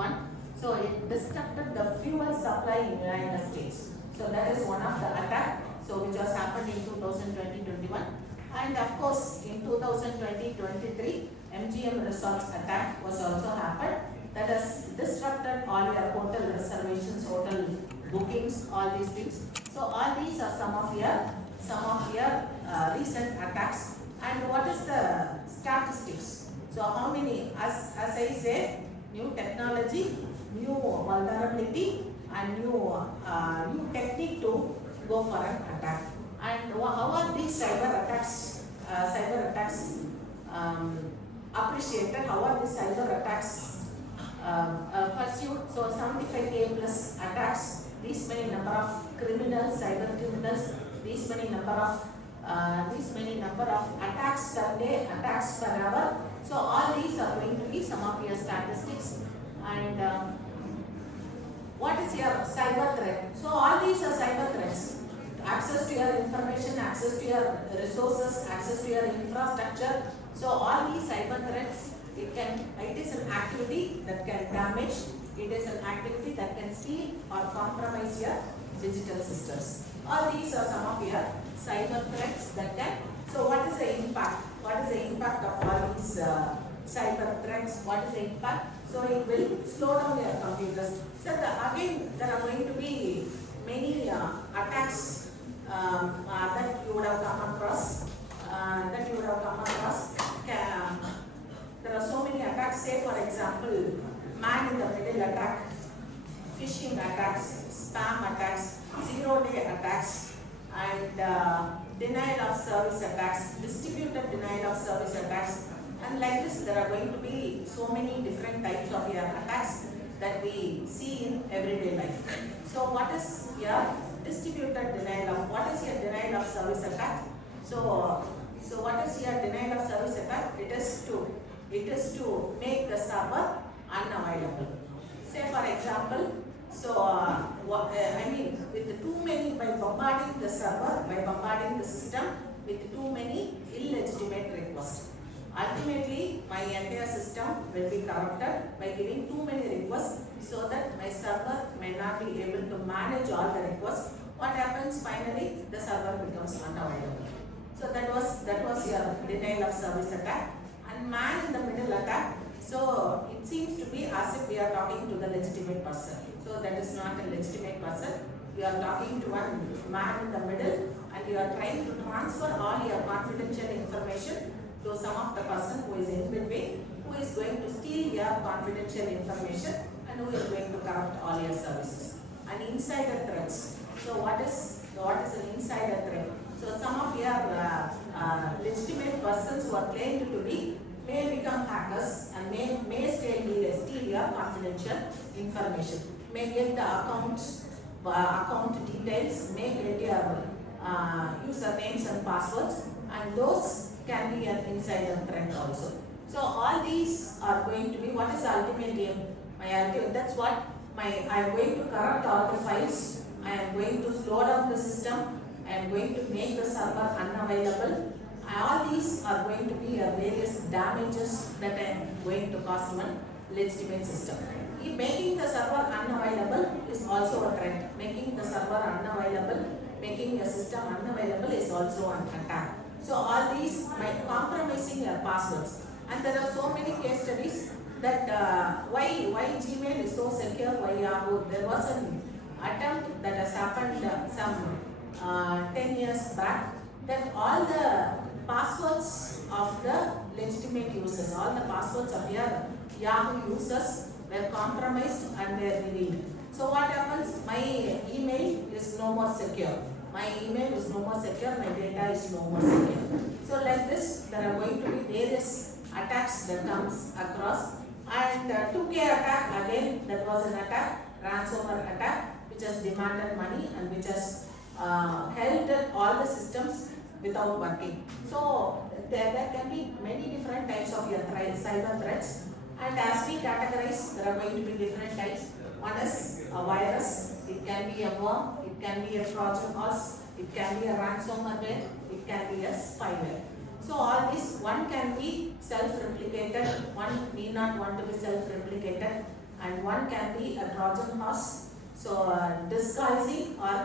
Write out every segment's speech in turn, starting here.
2021. So it disrupted the fuel supply in the United States. So that is one of the attack. So which has happened in 2020-21. And of course in 2020-23, MGM Resorts attack was also happened. That has disrupted all your hotel reservations, hotel bookings, all these things. So all these are some of your recent attacks. And what is the statistics? So how many, as I say, new technology, new vulnerability, and new technique to go for an attack. And how are these cyber attacks appreciated? How are these cyber attacks pursued? So 75K plus attacks, these many number of criminals, cyber criminals, these many number of attacks per day, attacks per hour. So all these are going to be some of your statistics. And what is your cyber threat? So all these are cyber threats. Access to your information, access to your resources, access to your infrastructure. So all these cyber threats, it is an activity that can damage, it is an activity that can steal or compromise your digital systems. All these are some of your cyber threats that can. So what is the impact? What is the impact of all these cyber threats? What is the impact? So it will slow down your computers. So again, there are going to be many attacks that you would have come across. There are so many attacks. Say for example, man in the middle attack, phishing attacks, spam attacks, zero-day attacks, and denial of service attacks, distributed denial of service attacks. And like this, there are going to be so many different types of your attacks that we see in everyday life. So what is your distributed denial of, what is your denial of service attack? So what is your denial of service attack? It is to make the server unavailable. Say for example, with too many, by bombarding the server, by bombarding the system with too many illegitimate requests. Ultimately, my entire system will be corrupted by giving too many requests, so that my server may not be able to manage all the requests. What happens finally? The server becomes unavailable. So that was your denial of service attack. And man in the middle attack. So it seems to be as if we are talking to the legitimate person. So that is not a legitimate person. You are talking to one man in the middle, and you are trying to transfer all your confidential information to some of the person who is in between, who is going to steal your confidential information and who is going to corrupt all your services. And insider threats. So what is an insider threat? So some of your legitimate persons who are claimed to be may become hackers and may steal your confidential information. May get the account details, may get your usernames and passwords, and those can be an insider threat also. So all these are going to be, what is the ultimate aim? That's what I am going to corrupt all the files. I am going to slow down the system. I am going to make the server unavailable. All these are going to be various damages that I am going to cause one legitimate system. Making the server unavailable is also a threat. Making the server unavailable, making your system unavailable is also an attack. So all these by compromising your passwords. And there are so many case studies that why Gmail is so secure, why Yahoo. There was an attempt that has happened some 10 years back, that all the passwords of the legitimate users, all the passwords of your Yahoo users were compromised and were revealed. So what happens? My email is no more secure. My email is no more secure, my data is no more secure. So like this, there are going to be various attacks that comes across. And 2K attack, again, that was an attack, ransomware attack, which has demanded money and which has held all the systems without working. So there can be many different types of your cyber threats. And as we categorize, there are going to be different types. One is a virus, it can be a worm, it can be a Trojan horse, it can be a ransomware, it can be a spyware. So all this, one can be self-replicated, one need not want to be self-replicated. and one can be a Trojan horse. So disguising or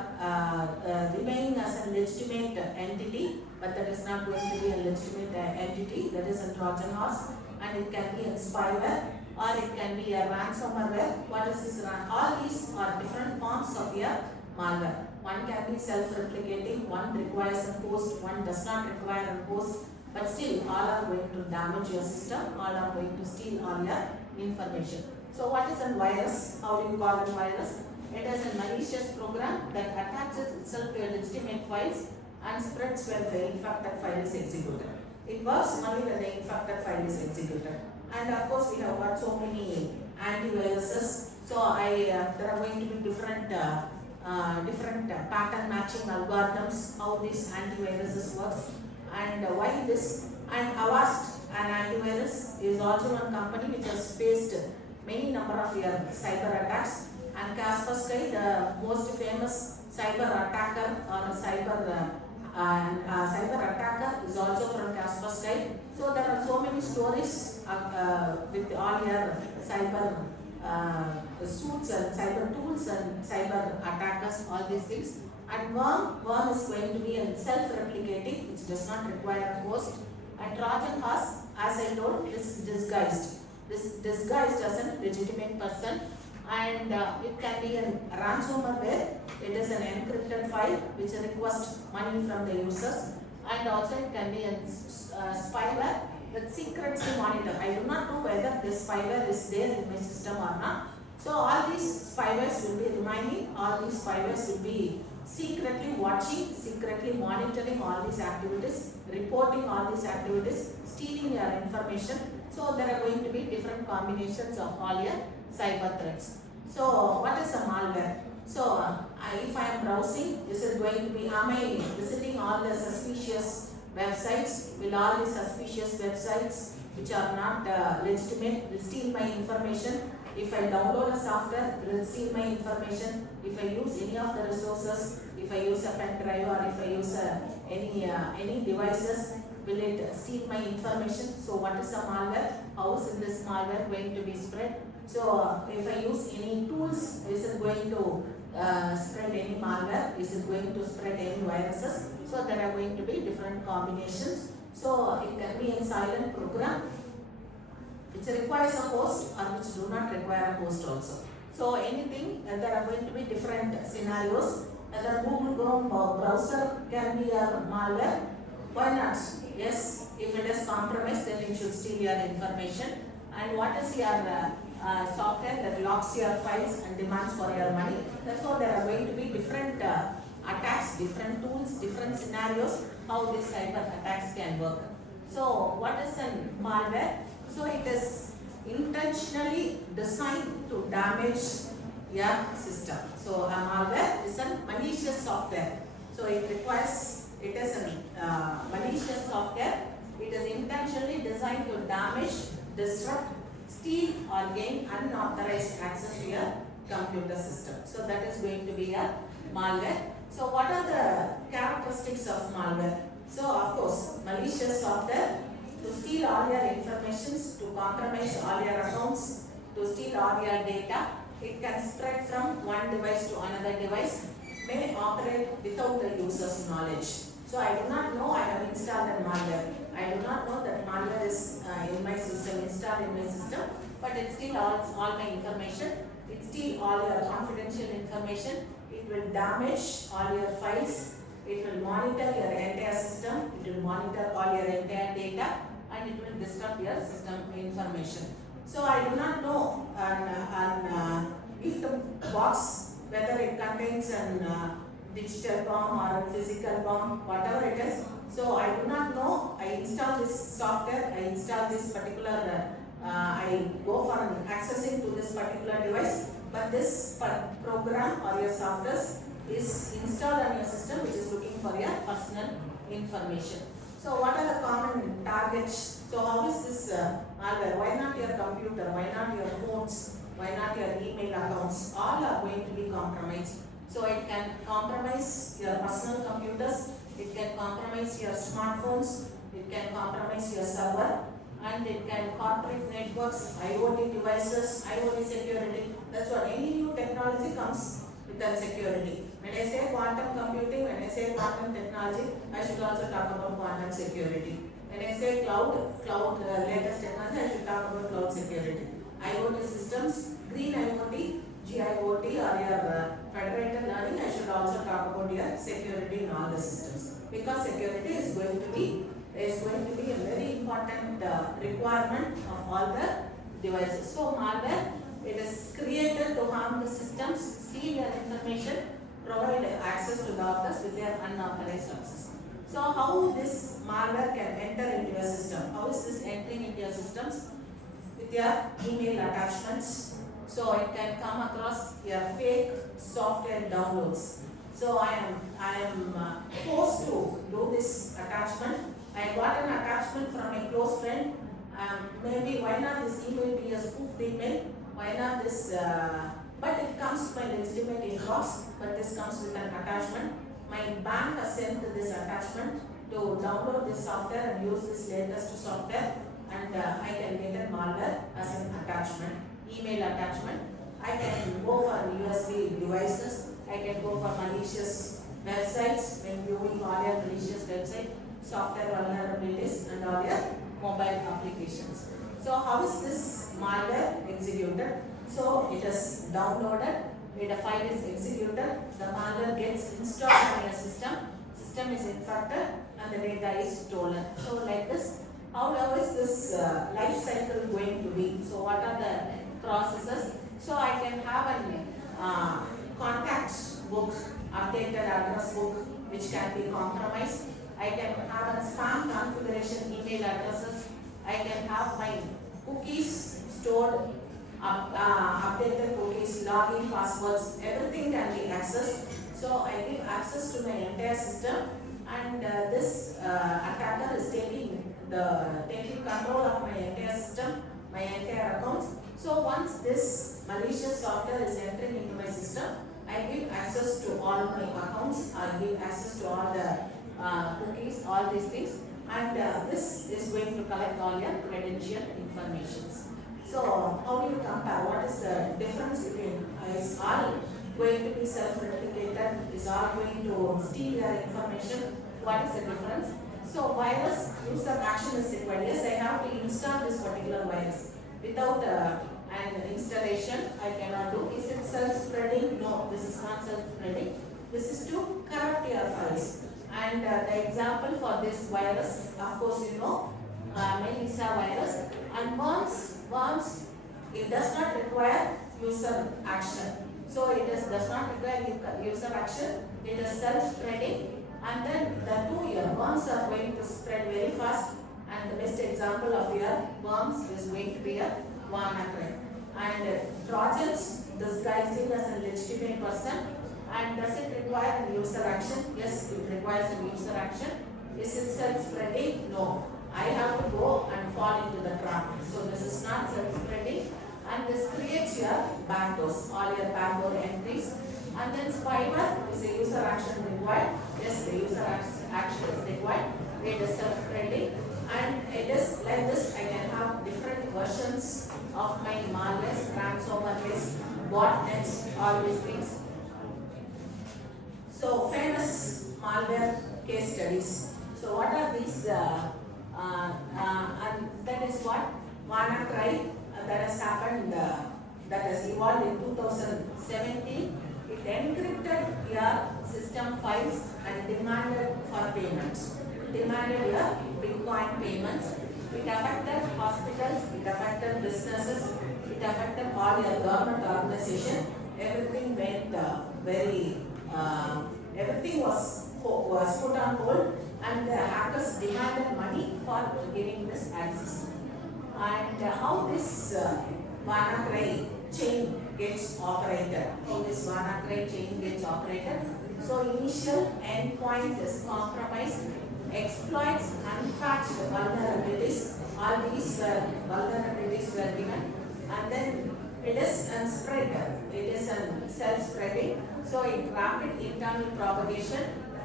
remaining as a legitimate entity, but that is not going to be a legitimate entity, that is a Trojan horse, and it can be a spyware or it can be a ransomware. What is this? All these are different forms of a malware. One can be self-replicating, one requires a host, one does not require a host, but still all are going to damage your system, all are going to steal all your information. So what is a virus? How do you call it virus? It is a malicious program that attaches itself to legitimate files and spreads when the infected file is executed. It works only when the infected file is executed. And of course we have got so many antiviruses. So there are going to be different pattern matching algorithms, how this antiviruses works and why this. And Avast, an antivirus, is also one company which has faced many number of cyber attacks. And Kaspersky, the most famous cyber attacker or cyber attacker, is also from Kaspersky. So there are so many stories with all your cyber suits and cyber tools and cyber attackers, all these things. And worm is going to be a self-replicating, which does not require a host. And Trojan horse, as I told, is disguised. This disguised as a legitimate person. And it can be a ransomware. It is an encrypted file which requests money from the users, and also it can be a spyware that secretly monitor. I do not know whether this spyware is there in my system or not. So all these spywares will be remaining, all these spywares will be secretly watching, secretly monitoring all these activities, reporting all these activities, stealing your information. So there are going to be different combinations of all your cyber threats. So what is a malware? So if I am browsing, is it going to be, am I visiting all the suspicious websites? Will all the suspicious websites which are not legitimate will steal my information? If I download a software, will it steal my information? If I use any of the resources, if I use a pen drive or if I use any devices, will it steal my information? So what is a malware? How is this malware going to be spread? So if I use any tools, is it going to spread any malware? Is it going to spread any viruses? So there are going to be different combinations. So it can be a silent program which requires a host or which do not require a host also. So anything, there are going to be different scenarios. The Google Chrome browser can be a malware. Why not? Yes, if it is compromised, then it should steal your information. And what is your software that locks your files and demands for your money? Therefore, there are going to be different attacks, different tools, different scenarios, how these cyber attacks can work. So, what is a malware? So, it is intentionally designed to damage your system. So, a malware is a malicious software. So, it is a malicious software. It is intentionally designed to damage, disrupt, steal or gain unauthorized access to your computer system. So that is going to be a malware. So what are the characteristics of malware? So of course, malicious software to steal all your informations, to compromise all your accounts, to steal all your data. It can spread from one device to another device, may operate without the user's knowledge. So I do not know I have installed a malware. I do not know that malware is in my system, installed in my system, but it steals all my information. It steals all your confidential information. It will damage all your files. It will monitor your entire system. It will monitor all your entire data, and it will disrupt your system information. So I do not know if the box, whether it contains a digital bomb or a physical bomb, whatever it is. So I do not know. I install this software, I install this particular, I go for accessing to this particular device, but this program or your software is installed on your system which is looking for your personal information. So what are the common targets? So how is this malware? Why not your computer? Why not your phones? Why not your email accounts? All are going to be compromised. So it can compromise your personal computers, it can compromise your smartphones, it can compromise your server, and it can corporate networks, IoT devices, IoT security. That's what any new technology comes with that security. When I say quantum computing, when I say quantum technology, I should also talk about quantum security. When I say cloud latest technology, I should talk about cloud security. IoT systems, green IoT, GIoT or your federated learning, I should also talk about your security in all the systems. Because security is going to be a very important requirement of all the devices. So malware, it is created to harm the systems, steal their information, provide access to the others with their unauthorized access. So how this malware can enter into your system? How is this entering into your systems? With your email attachments. So it can come across your fake software downloads. So I am forced to do this attachment. I got an attachment from a close friend. Maybe why not this email be a spoofed email? Why not this? But it comes to my legitimate inbox. But this comes with an attachment. My bank has sent this attachment to download this software and use this latest software, and I can get a malware as an attachment, email attachment. I can go for USB devices. I can go for malicious websites when viewing all your malicious website, software vulnerabilities and all your mobile applications. So how is this malware executed? So it is downloaded, the file is executed, the malware gets installed on your system is infected and the data is stolen. So like this, how is this life cycle going to be? So what are the processes? So I can have an contact book, updated address book which can be compromised. I can have a spam configuration email addresses. I can have my cookies stored, updated cookies, login passwords, everything can be accessed. So I give access to my entire system, and this attacker is taking control of my entire system, my entire accounts. So once this malicious software is entering into my system, I give access to all my accounts, I give access to all the cookies, all these things, and this is going to collect all your credential informations. So how do you compare? What is the difference between is all going to be self-replicated, is all going to steal your information? What is the difference? So virus user action is required. Yes, I have to install this particular virus. Without an installation, I cannot do. Is it self-spreading? No, this is not self-spreading. This is to corrupt your files. And the example for this virus, of course, you know, malicious virus. And once it does not require user action. So it does not require user action. It is self-spreading. And then the worms are going to spread very fast. And the best example of your worms is going to be a WannaCry. And Trojans disguising as a legitimate person. And does it require a user action? Yes, it requires a user action. Is it self-spreading? No. I have to go and fall into the trap. So this is not self-spreading. And this creates your backdoors, all your backdoor entries. And then spyware is a user action required. Yes, the user action is required. It is self-spreading. And it is like this. I can have different versions of my malwares, ransomware, botnets, all these things. So famous malware case studies. So what are these? And that is what WannaCry that has happened. That has evolved in 2017. It encrypted your system files and demanded for payments. Demanded your Bitcoin payments. It affected hospitals, it affected businesses, it affected all your government organization. Everything went everything was put on hold, and the hackers demanded money for giving this access. And how this WannaCry chain gets operated. How this WannaCry chain gets operated. So initial endpoint is compromised, exploits unpatched vulnerabilities. All these vulnerabilities were given, and then it is spread. It is self-spreading. So it rapid internal propagation,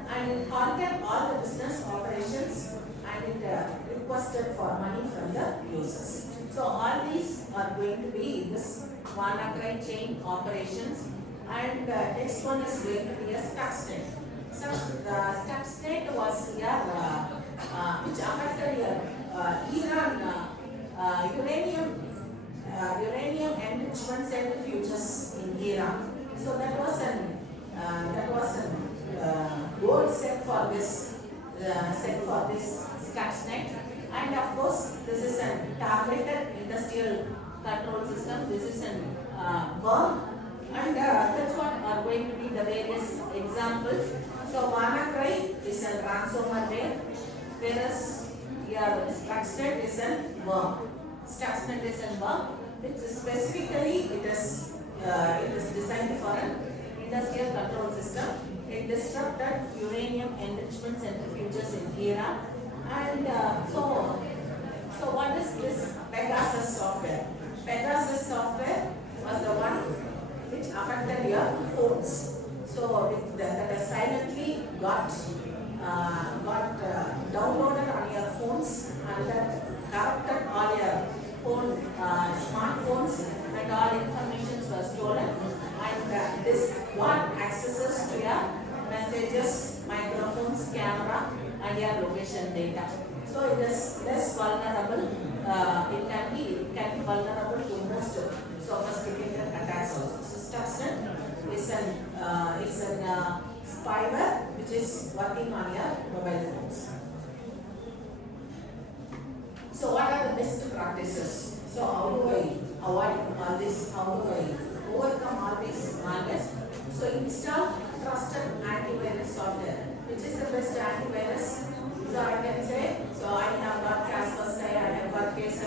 and it halted all the business operations, and it requested for money from the users. So all these are going to be this WannaCry chain operations, and next one is going to be a Stuxnet. So Stuxnet was here which affected Iran uranium enrichment centrifuges in Iran. So that was an goal set for this Stuxnet, and of course this is a targeted industrial control system. This is an worm, and that's what are going to be the various examples. So WannaCry is a ransomware, whereas here Stuxnet is a worm. Stuxnet is a worm, which is specifically it is designed for an industrial control system. It disrupted uranium enrichment centrifuges in Iran, and so what is this Pegasus software? Pegasus software was the one which affected your phones. So that has silently got downloaded on your phones, and that corrupted all your phone smartphones, and all information were stolen, and this got accesses to your messages, microphones, camera, and your location data. So it is less vulnerable. It can be vulnerable to most sophisticated attacks also. So Stuxnet is an spyware which is working on your mobile phones. So what are the best practices? So how do I avoid all this? How do I overcome all these malwares? So install trusted antivirus software. Which is the best antivirus? So I can say, so I have got Kaspersky, I have got K7,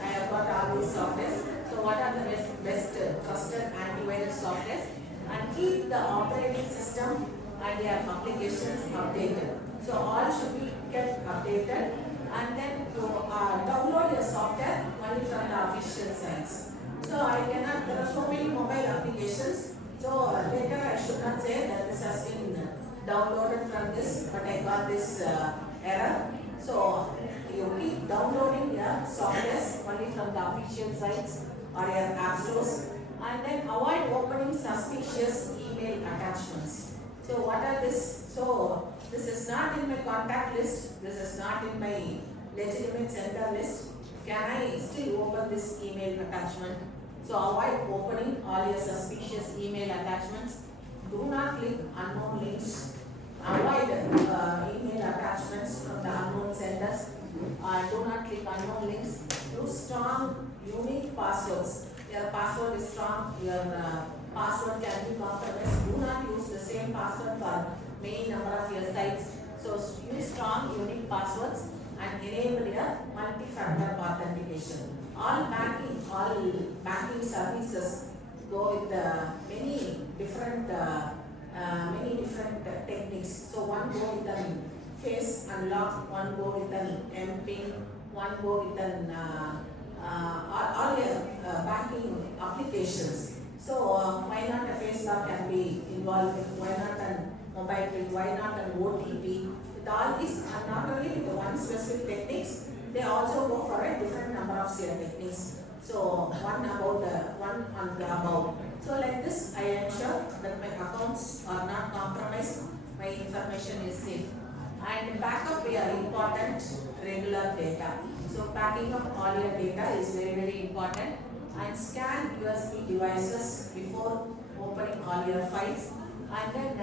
I have got all these softwares. So what are the best trusted antivirus softwares? And keep the operating system and their applications updated. So all should be kept updated, and then to download your software only from the official sites. So there are so many mobile applications. So later I should not say that this has been downloaded from this, but I got this error. So you keep downloading your softwares only from the official sites or your app stores, and then avoid opening suspicious email attachments. So what are this? So this is not in my contact list. This is not in my legitimate sender list. Can I still open this email attachment? So avoid opening all your suspicious email attachments. Do not click unknown links. Avoid email attachments from the unknown senders. Do not click unknown links. Use strong, unique passwords. Your password is strong. Your password can be compromised. Do not use the same password for many number of your sites. So use strong, unique passwords and enable your multi-factor authentication. All banking services go with many different techniques. So one go with an face unlock, one go with an MPIN, one go with an all your banking applications. So why not a face lock can be involved? Why not an mobile PIN? Why not an OTP? With all these, and not only with the one specific techniques, they also go for a different number of CR techniques. So one on the above. So like this, I ensure that my accounts are not compromised, my information is safe. And backup are important, regular data. So backing up all your data is very, very important. And scan USB devices before opening all your files. And then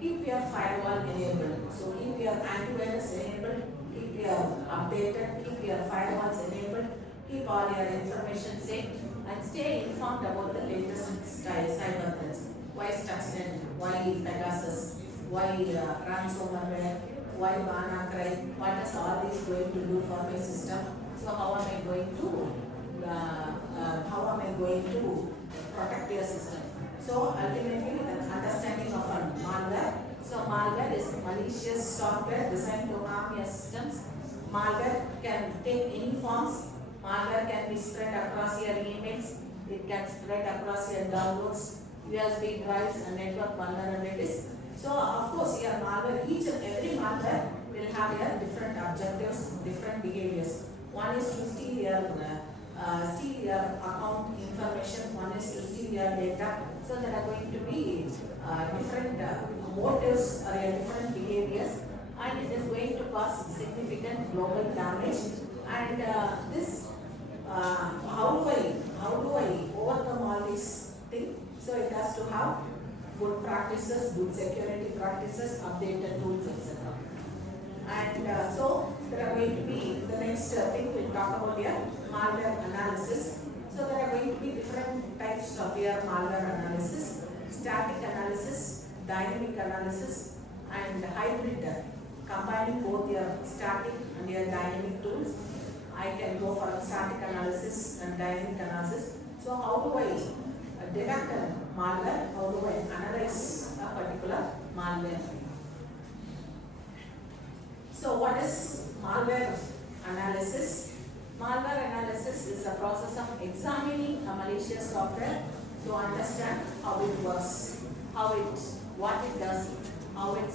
keep your firewall enabled. So keep your antivirus enabled, keep your updated, keep your firewalls enabled, keep all your information safe, and stay informed about the latest cyber threats. Why Stuxnet? Why Pegasus? Why ransomware? Why WannaCry? What is all this going to do for my system? So how am I going to protect your system? So ultimately, with an understanding of a malware. So malware is malicious software designed to harm your systems. Malware can take any forms. Malware can be spread across your emails. It can spread across your downloads, USB drives, and network vulnerabilities. So of course, your malware, each and every malware will have your different objectives, different behaviors. One is to steal your account information, one is to steal your data. So there are going to be different motives or different behaviors, and it is going to cause significant global damage. And this how do I overcome all these things? So it has to have good practices, good security practices, updated tools, etc. And so there are going to be the next thing we'll talk about here, malware analysis. So there are going to be different types of your malware analysis: static analysis, dynamic analysis, and hybrid, combining both your static and your dynamic tools. I can go for static analysis and dynamic analysis. So how do I detect a malware? How do I analyze a particular malware? So what is malware analysis? Malware analysis is a process of examining a malicious software to understand how it works, what it does, how it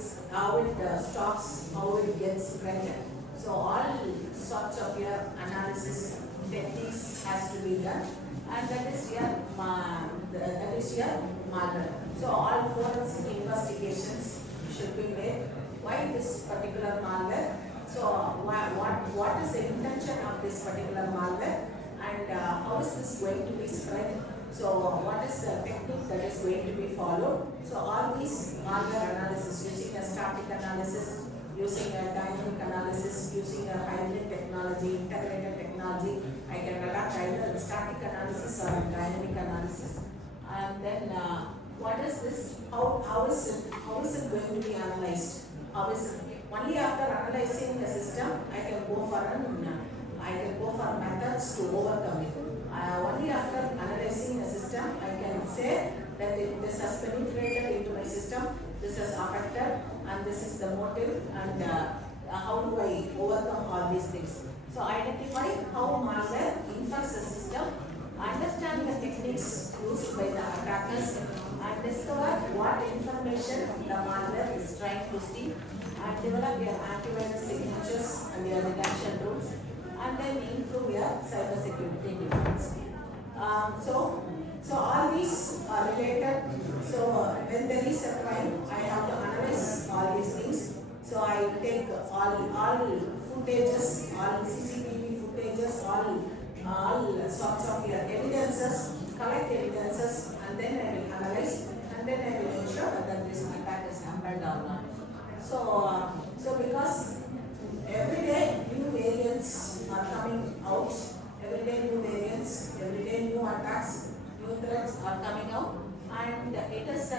stops, how it gets spread. So all sorts of your analysis techniques has to be done, and that is your malware. So all forensic investigations should be made. Why this particular malware? So what is the intention of this particular malware, and how is this going to be spread? So what is the technique that is going to be followed? So all these malware analysis, using a static analysis, using a dynamic analysis, using a hybrid technology, integrated technology, I can adapt either static analysis or dynamic analysis. And then what is this? How is it going to be analyzed? How is it? Only after analyzing the system, I can go for methods to overcome it. Only after analyzing the system, I can say that this has penetrated into my system, this has affected, and this is the motive, and how do I overcome all these things. So identify how malware infects the system, understand the techniques used by the attackers, and discover what information the malware is trying to steal, and develop your antivirus signatures and your detection tools, and then improve your cybersecurity defense. So all these are related. So when there is a crime, I have to analyze all these things. So I take all footages, all CCTV footages, all sorts of your evidences, collect evidences, and then I will analyze, and then I will ensure that this attack is happened or not. So because every day new variants are coming out, every day new variants, every day new attacks, new threats are coming out, and it is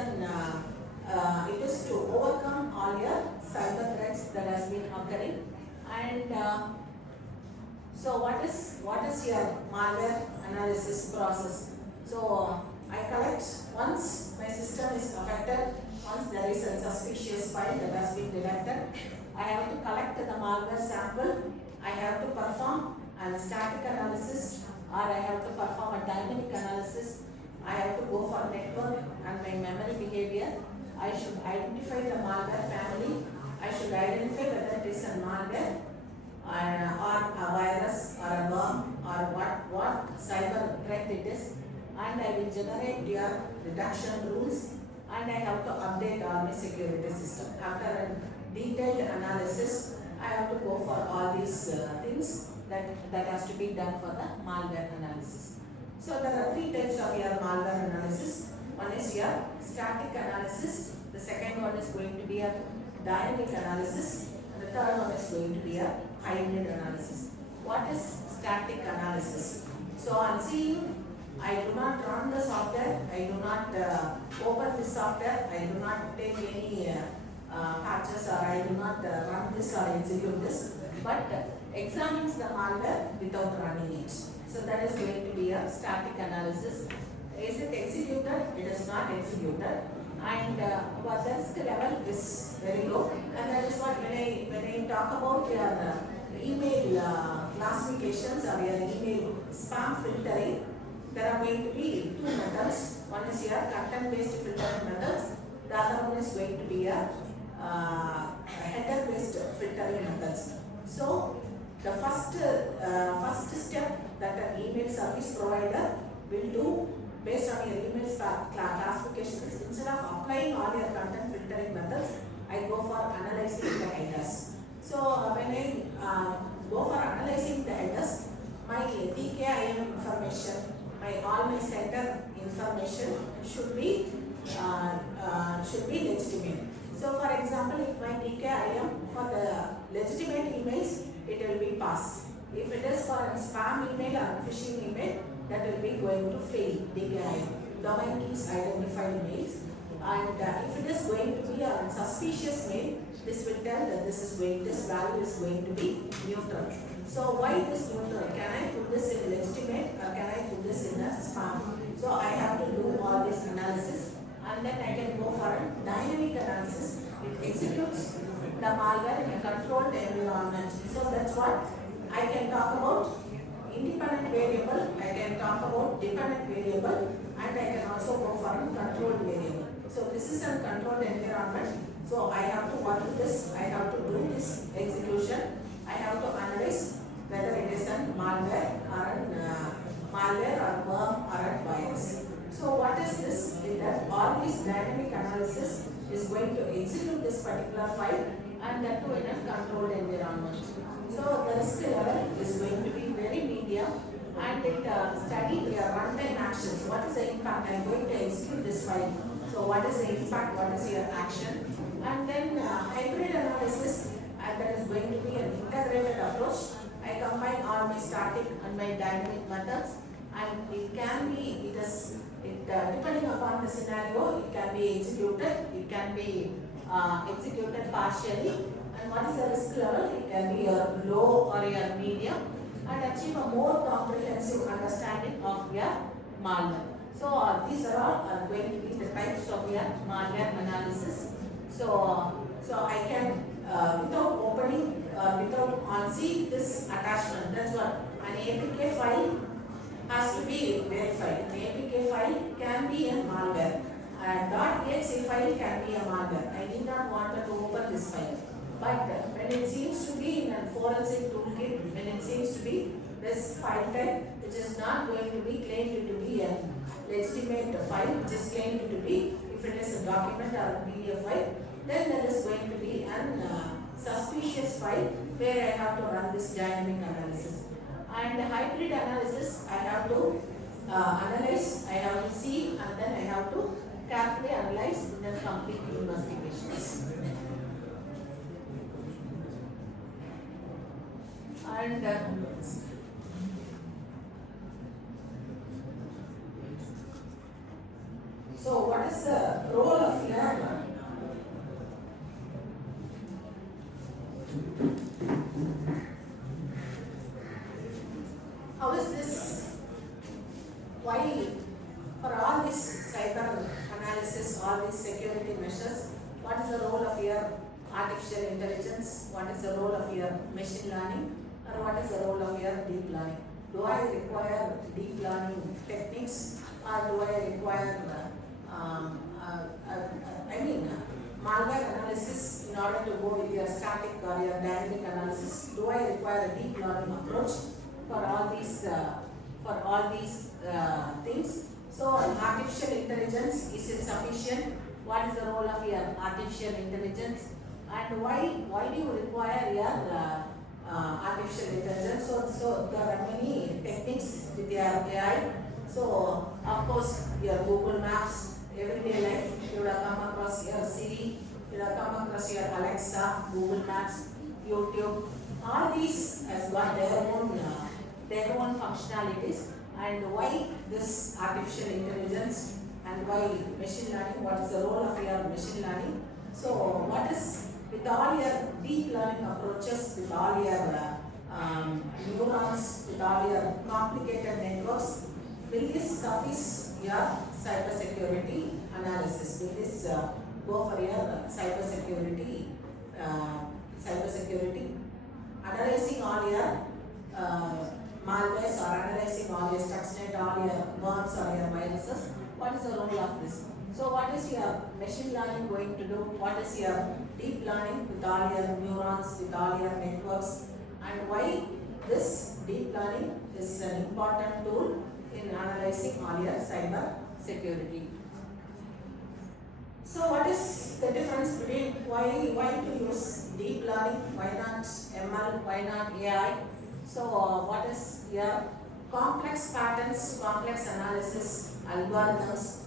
to overcome all your cyber threats that has been occurring. And so what is your malware analysis process? So I collect, once my system is affected, once there is a suspicious file that has been detected, I have to collect the malware sample, I have to perform a static analysis, or I have to perform a dynamic analysis. I have to go for network and my memory behavior. I should identify the malware family. I should identify whether it is a malware or a virus or a worm or what cyber threat it is. And I will generate your detection rules, and I have to update all my security system. After a detailed analysis, I have to go for all these things that has to be done for the malware analysis. So there are three types of your malware analysis. One is your static analysis, the second one is going to be a dynamic analysis, and the third one is going to be a hybrid analysis. What is static analysis? So on seeing, I do not run the software, I do not open the software, I do not take any patches, or I do not run this or execute this, but examines the malware without running it. So that is going to be a static analysis. Is it executed? It is not executed, and but the risk level is very low. And that is what when I talk about your email classifications or your email spam filtering, there are going to be two methods. One is your content-based filtering methods. The other one is going to be a header based filtering methods. So the first step that an email service provider will do based on your email classification is, instead of applying all your content filtering methods, I go for analyzing the headers. So when I go for analyzing the headers, my DKIM information, all my center information should be legitimate. So for example, if my DKIM for the legitimate emails, it will be pass. If it is for a spam email or phishing email, that will be going to fail. DKIM, domain keys identified mails. And if it is going to be a suspicious mail, this will tell that this value is going to be neutral. So why this neutral? Can I put this in legitimate or can I put this in a spam? So I have to do all this analysis, and then I can go for a dynamic analysis. It executes the malware in a controlled environment. So that's what I can talk about. Independent variable, I can talk about dependent variable, and I can also go for a controlled variable. So this is a controlled environment. So I have to work with this, I have to do this execution, I have to analyze whether it is a malware or worm or a virus. So what is this? Is that all this dynamic analysis is going to execute this particular file, and that too in a controlled environment. So the risk level is going to be very medium, and it study your runtime actions. What is the impact? I am going to execute this file. So what is the impact? What is your action? And then hybrid analysis, that is going to be an integrated approach. I combine all my static and my dynamic methods, and it can be, depending upon the scenario, it can be executed, it can be executed partially. And what is the risk level? It can be your low or your medium, and achieve a more comprehensive understanding of your malware. So these are all going to be the types of your malware analysis. So I can without opening, without see this attachment. That's what an APK file has to be verified. An APK file can be a malware. A .exe file can be a malware. I did not want to open this file. But when it seems to be in a forensic toolkit, when it seems to be this file type, which is not going to be claimed to be a legitimate file, which is claimed to be, if it is a document or a PDF file, then there is going to be a suspicious file where I have to run this dynamic analysis. And hybrid analysis, I have to analyze, I have to see, and then I have to carefully analyze and then complete investigations. And so what is the role of your how is this? Why for all this cyber analysis, all these security measures, what is the role of your artificial intelligence? What is the role of your machine learning? Or what is the role of your deep learning? Do I require deep learning techniques, or do I require malware analysis in order to go with your static or your dynamic analysis? Do I require a deep learning approach for all these things? So artificial intelligence, is it sufficient? What is the role of your artificial intelligence? And why do you require your artificial intelligence? So there are many techniques with your AI. So of course your Google Maps, everyday life, you would have come across your Siri, you would have come across your Alexa, Google Maps, YouTube. All these has got their own functionalities. And why this artificial intelligence and why machine learning? What is the role of your machine learning? So what is, with all your deep learning approaches, with all your neurons, with all your complicated networks, will this suffice your cybersecurity analysis? Will this go for your cybersecurity analyzing all your malwares or analyzing all your Stuxnet, all your worms or your viruses. What is the role of this? So what is your machine learning going to do? What is your deep learning with all your neurons, with all your networks, and why this deep learning is an important tool in analyzing all your cyber security. So what is the difference between why to use deep learning, why not ML, why not AI? So what is your complex patterns, complex analysis, algorithms,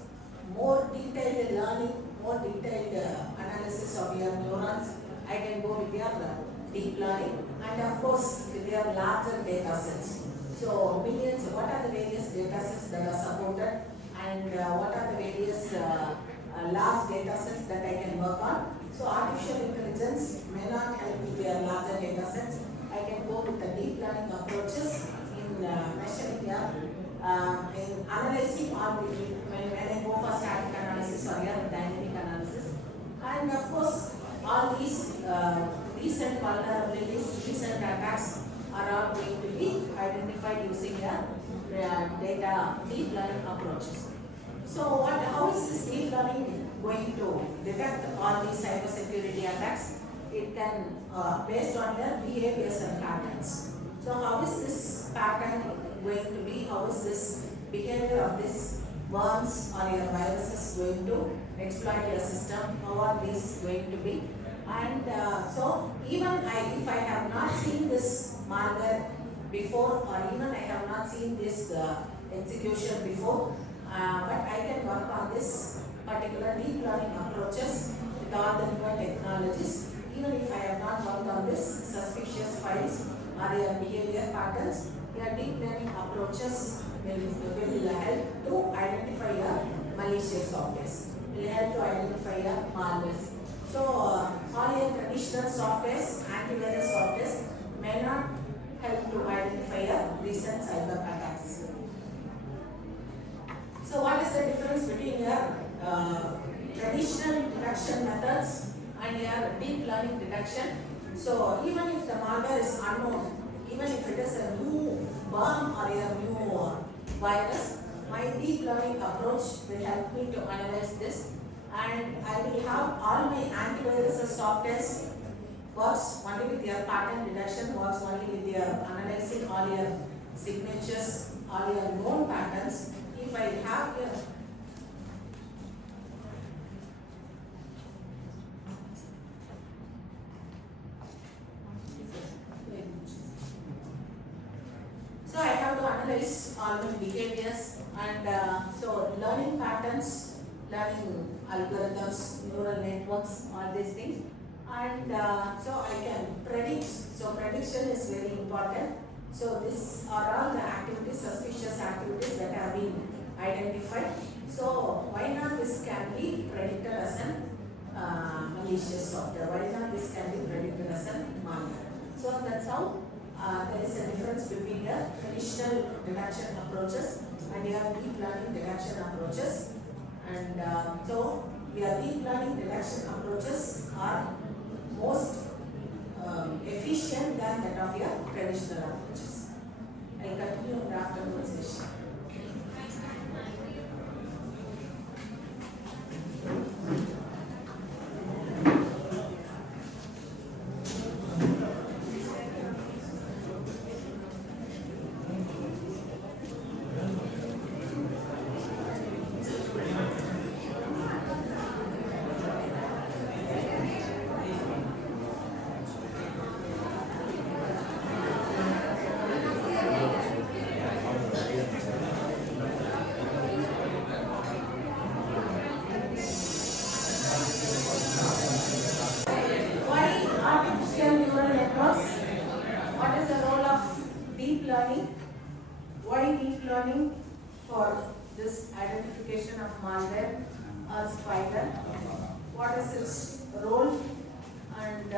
more detailed learning, more detailed analysis of your neurons. I can go with your deep learning, and of course with your larger data sets. So millions, what are the various data sets that are supported, and what are the various large data sets that I can work on. So artificial intelligence may not help with your larger data sets. I can go with the deep learning approaches in measuring your in analyzing all the when I go for static analysis or your dynamic analysis. And of course all these recent vulnerabilities, recent attacks are all going to be identified using your data deep learning approaches. So how is this deep learning going to detect all these cybersecurity attacks? It can, based on their behaviors and patterns. So how is this pattern going to be? How is this behavior of this worms or your viruses going to exploit your system? How are these going to be? And so even if I have not seen this malware before, or even I have not seen this execution before, but I can work on this particular deep learning approaches with all the newer technologies. Even if I have not worked on this suspicious files or your behavior patterns, your deep learning approaches will help to identify your malicious softwares, will help to identify your malwares. So all your traditional softwares, antivirus softwares may not help to identify your recent cyber attacks. So what is the difference between your traditional detection methods and your deep learning detection? So even if the malware is unknown, even if it is a new worm or a new virus, my deep learning approach will help me to analyze this, and I will have all my antivirus softwares works only with your pattern detection, works only with your analyzing all your signatures, all your known patterns. If I have here so I have to analyze all the behaviors, and so learning patterns, learning algorithms, neural networks, all these things, and so I can predict. So prediction is very important. So these are all the activities, suspicious activities that have been identified. So why not this can be predicted as an malicious software? Why not this can be predicted as a malware? So that's how there is a difference between the traditional detection approaches and your deep learning detection approaches. And so your deep learning detection approaches are most efficient than that of your traditional approaches. I continue in the afternoon session. Why deep learning for this identification of malware or spyware? What is its role, and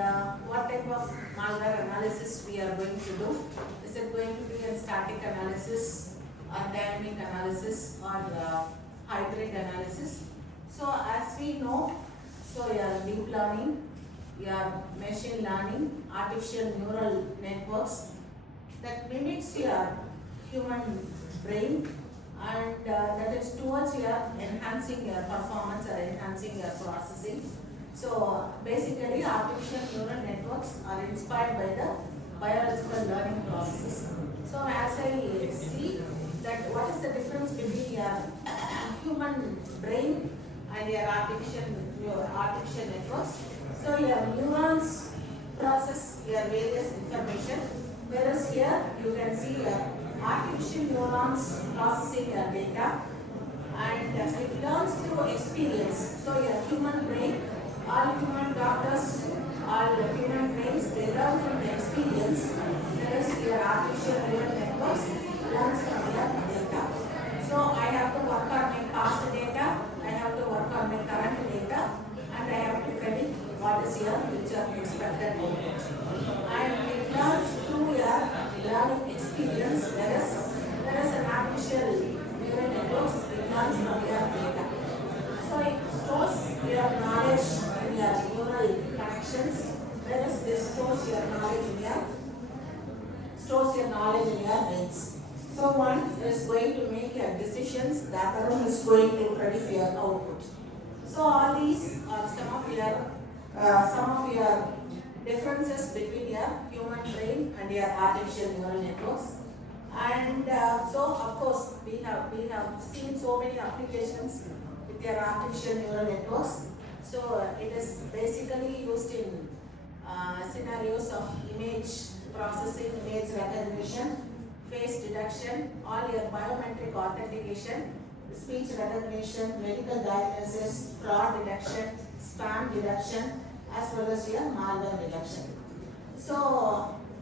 what type of malware analysis we are going to do? Is it going to be a static analysis or dynamic analysis or hybrid analysis? So as we know, so your deep learning, your machine learning, artificial neural networks that mimics your human brain, and that is towards your enhancing your performance or enhancing your processing. So basically artificial neural networks are inspired by the biological learning processes. So as I see that what is the difference between your human brain and your artificial networks. So your neurons process your various information, whereas here you can see your artificial neurons processing your data, and it learns through experience. So your human brain, all human doctors, all human brains, they learn from the experience, whereas your artificial neural networks learns from your data. So I have to work on my past data, I have to work on my current data, and I have to predict what is your future expected output. And it learns through your learning experience, whereas an artificial neural networks, it learns from your data. So it stores your knowledge in your neural connections, whereas this stores your knowledge in your brains. So one is going to make your decisions, the other one is going to predict your output. So all these are some of your differences between your human brain and your artificial neural networks. And so of course we have seen so many applications with your artificial neural networks. So it is basically used in scenarios of image processing, image recognition, face detection, all your biometric authentication, speech recognition, medical diagnosis, fraud detection, spam detection, as well as your malware detection. So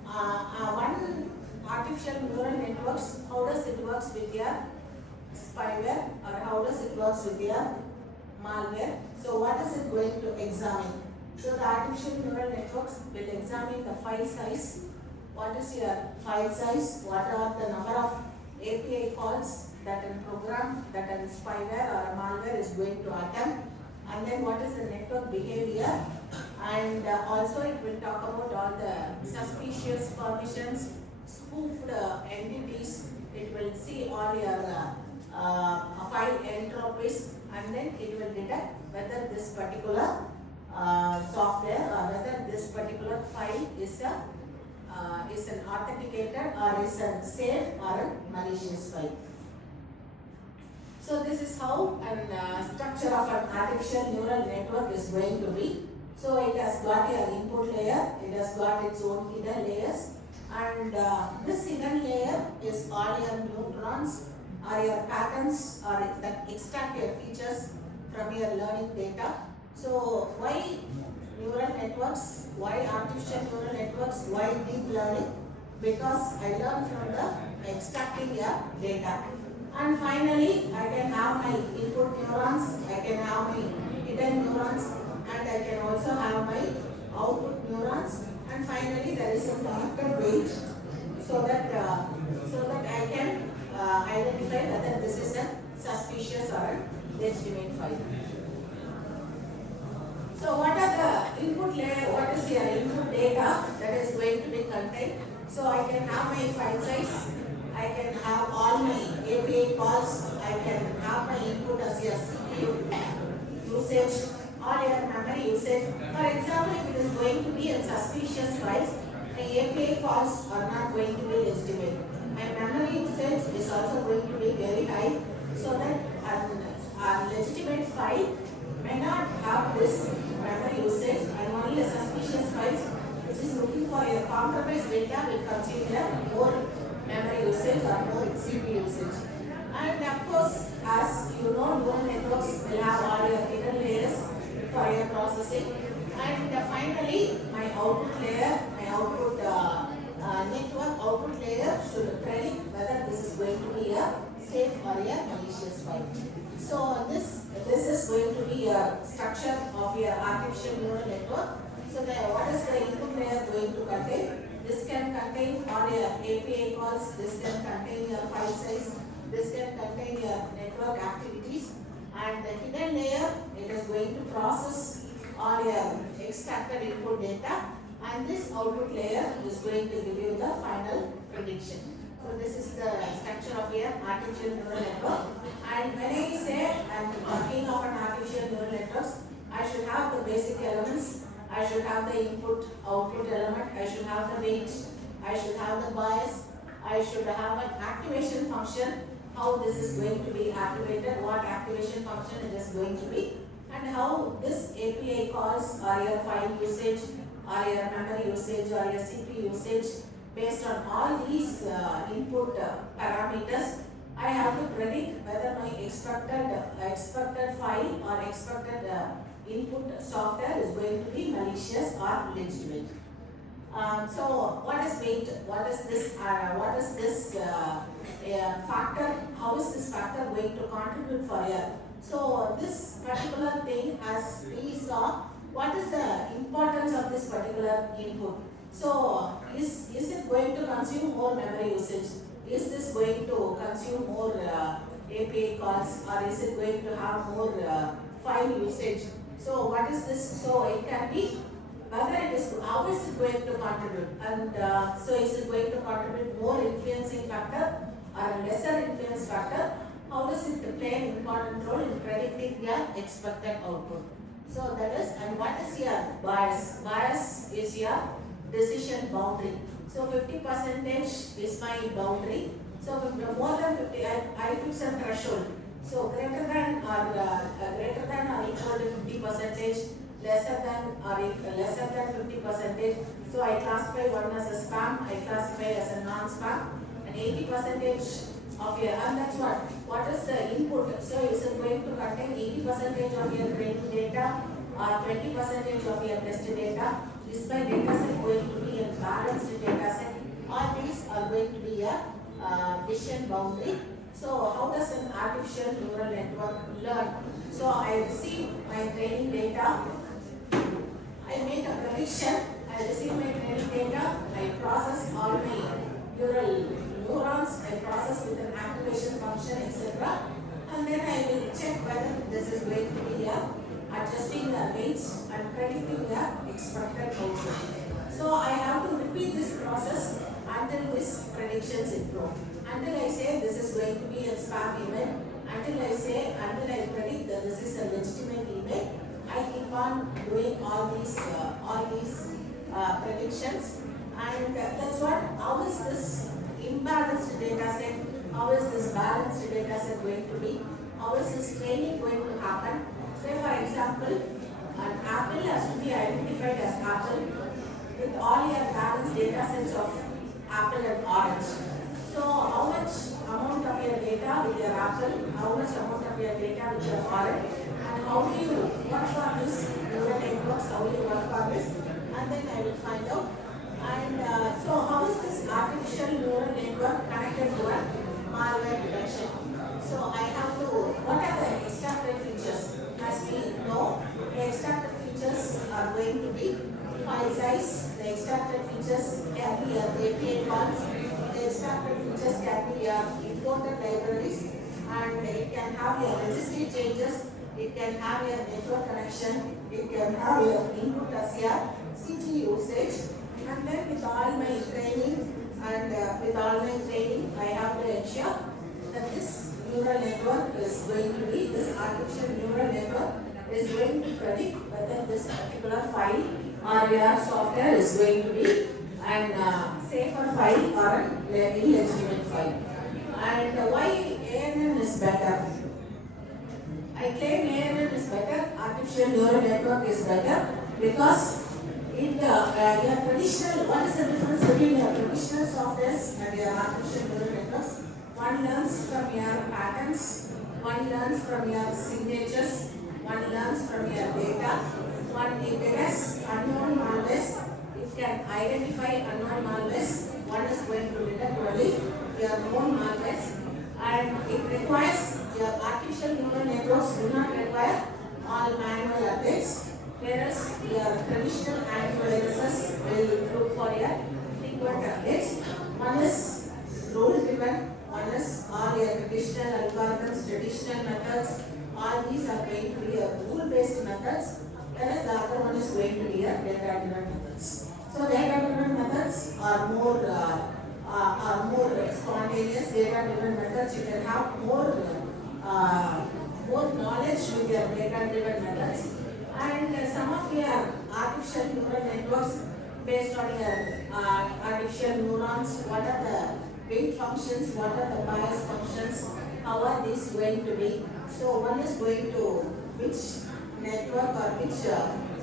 one artificial neural networks, how does it works with your spyware, or how does it works with your malware? So what is it going to examine? So the artificial neural networks will examine the file size. What is your file size? What are the number of API calls that a program, that a spyware or a malware is going to attempt? And then what is the network behavior? And also it will talk about all the suspicious permissions, spoofed entities. It will see all your file entropies, and then it will detect whether this particular software or whether this particular file is an authenticated or is a safe or a malicious file. So this is how a structure of an artificial neural network is going to be. So it has got your input layer, it has got its own hidden layers, and this hidden layer is all your neurons or your patterns or that extract your features from your learning data. So why neural networks? Why artificial neural networks? Why deep learning? Because I learn from the extracting your data. And finally, I can have my input neurons, I can have my hidden neurons, and I can also have my output neurons. And finally, there is a connected weight, so that I can identify whether this is a suspicious or a legitimate file. So what are the input layer? What is your input data that is going to be contained? So I can have my file size, I can have all my API calls, I can have my input as your CPU usage, all your memory usage. For example, if it is going to be a suspicious files, my API calls are not going to be legitimate. My memory usage is also going to be very high, so that a legitimate file may not have this memory usage, and only a suspicious files which is looking for your compromised data will consume more memory usage or more CPU usage. And of course, as you know, neural networks will have all your hidden layers for your processing. And finally, my output layer, my output network output layer should predict whether this is going to be a safe or a malicious file. So this is going to be a structure of your artificial neural network. So what is the input layer going to contain? This can contain all your API calls, this can contain your file size, this can contain your network activities, and the hidden layer, it is going to process all your extracted input data, and this output layer is going to give you the final prediction. So this is the structure of a artificial neural network. And when I say I'm talking of an artificial neural networks, I should have the basic elements. I should have the input output element. I should have the weight. I should have the bias. I should have an activation function. How this is going to be activated, what activation function it is going to be, and how this API calls or your file usage or your memory usage or your CPU usage. Based on all these input parameters, I have to predict whether my expected file or expected input software is going to be malicious or legitimate. So what is weight? What is this factor? How is this factor going to contribute for you? So this particular thing, as we saw, what is the importance of this particular input? So is it going to consume more memory usage? Is this going to consume more API calls, or is it going to have more file usage? So what is this? So it can be whether it is, how is it going to contribute, and so is it going to contribute more influencing factor or a lesser influence factor? How does it play an important role in predicting your expected output? So that is, and what is your bias? Bias is your decision boundary. So 50% is my boundary. So more than 50, I fix a threshold. So greater than or equal to 50%. Lesser than 50%. So I classify one as a spam, I classify as a non-spam, and 80% of your, and that's what is the input. So is it going to contain 80% of your training data or 20% of your test data? Is my data set going to be a balanced data set? All these are going to be a decision boundary. So how does an artificial neural network learn? So I receive my training data, I make a prediction, I receive my training data, I process all my neurons, I process with an activation function, etc. And then I will check whether this is going to be adjusting the weights and predicting the expected output. So I have to repeat this process until this prediction is improved. Until I say this is going to be a spam email, until I predict that this is a legitimate email, I keep on doing all these predictions, and that's what. How is this imbalanced data set? How is this balanced data set going to be? How is this training going to happen? Say for example, an apple has to be identified as apple with all your balanced data sets of apple and orange. So how much amount of your data with your apple? How much amount of your data with your orange? And how do you work on this neural networks? How do you work on this? And then I will find out. And so how is this artificial neural network connected to a malware detection? So I have to, what are the extracted features? As we know, the extracted features are going to be file size. The extracted features can be API calls. The extracted features can be imported libraries, and it can have your registry changes. It can have your network connection, it can have your input as your CPU usage, and then with all my training I have to ensure that this neural network is going to be, this artificial neural network is going to predict whether this particular file or your software is going to be an safer file or an illegitimate file. And why ANN is better? I claim ANN is better, artificial neural network is better, because your traditional, what is the difference between your traditional softwares and your artificial neural networks? One learns from your patterns, one learns from your signatures, one learns from your data, one detects unknown malwares, it can identify unknown malwares, one is going to detect only your own malwares, and it requires, your artificial neural networks do not require all manual updates, whereas your traditional antiviruses will look for your frequent updates. One is rule driven, one is all your traditional algorithms, traditional methods, all these are going to be a rule based methods, whereas the other one is going to be a data driven methods. So data driven methods are more are more spontaneous data-driven methods. You can have more knowledge with your data-driven methods. And some of your artificial neural networks based on your artificial neurons, what are the weight functions, what are the bias functions, how are these going to be. So one is going to which network or which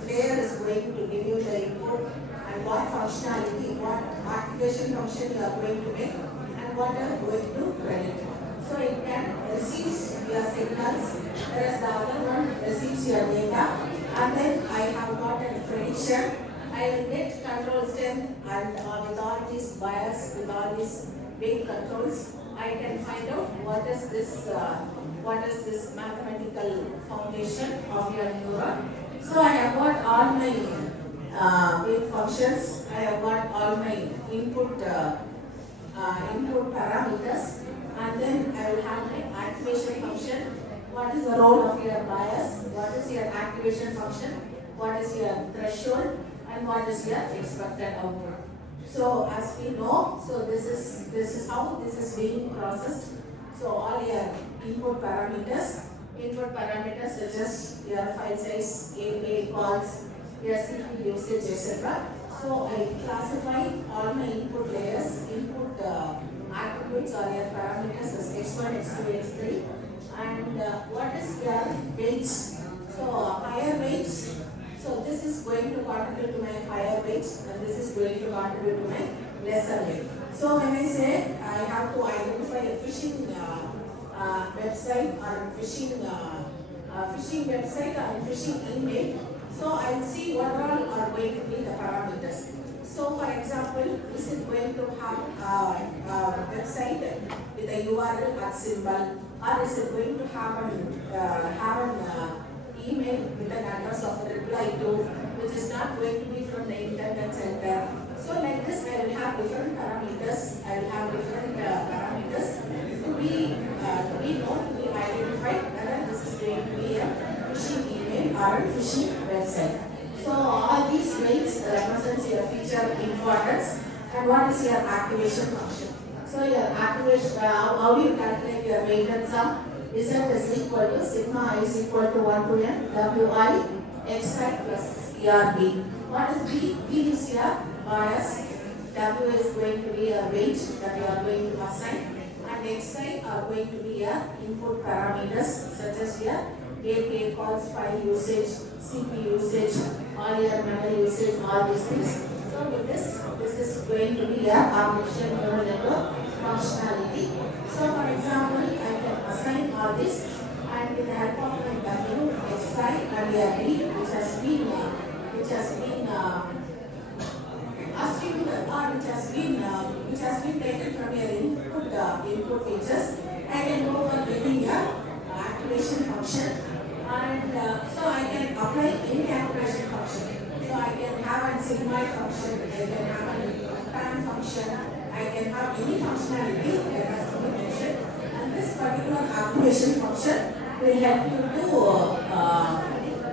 layer is going to give you the input, and what functionality, what activation function you are going to make, and what you are going to predict. So it can receive your signals, whereas the other one receives your data, and then I have got a prediction. I will get control strength, and with all these bias, with all these big controls, I can find out what is this mathematical foundation of your neuron. So I have got all my big functions. I have got all my input parameters, and then I will have my activation function. What is the role of your bias? What is your activation function? What is your threshold? And what is your expected output? So as we know, so this is how this is being processed. So all your input parameters such as your file size, API calls, your CPU usage, etc. So I classify all my input layers, input attributes or your parameters as x1, x2, x3, and what is your weights? So higher weights. So this is going to contribute to my higher weights, and this is going to contribute to my lesser weight. So when I say I have to identify a phishing website or phishing website or phishing email, so I will see what all are going to be the parameters. So for example, is it going to have a website with a URL or symbol, or is it going to have an email with an address of reply to, which is not going to be from the internet center. So like this, I will have different parameters. To be identified whether this is going to be a phishing email or a phishing website. So all these weights represents your feature importance, and what is your activation function. So your activation, how do you calculate your weighted sum? Z is equal to sigma I is equal to 1 to n Wi xi plus ERB. What is B? B is your bias. W is going to be a weight that you are going to assign, and xi are going to be your input parameters such as your API calls, file usage, CPU usage, all your memory usage, all these things. So with this is going to be your artificial neural network functionality. So for example, I can assign all this, and with the help of my W, xi and your B, which has been assumed or which has been taken from your input features, I can go for getting your activation function, and so I can apply any activation function. So I can have a sigmoid function, I can have a time function, I can have any functionality that has to be mentioned, and this particular activation function will help you to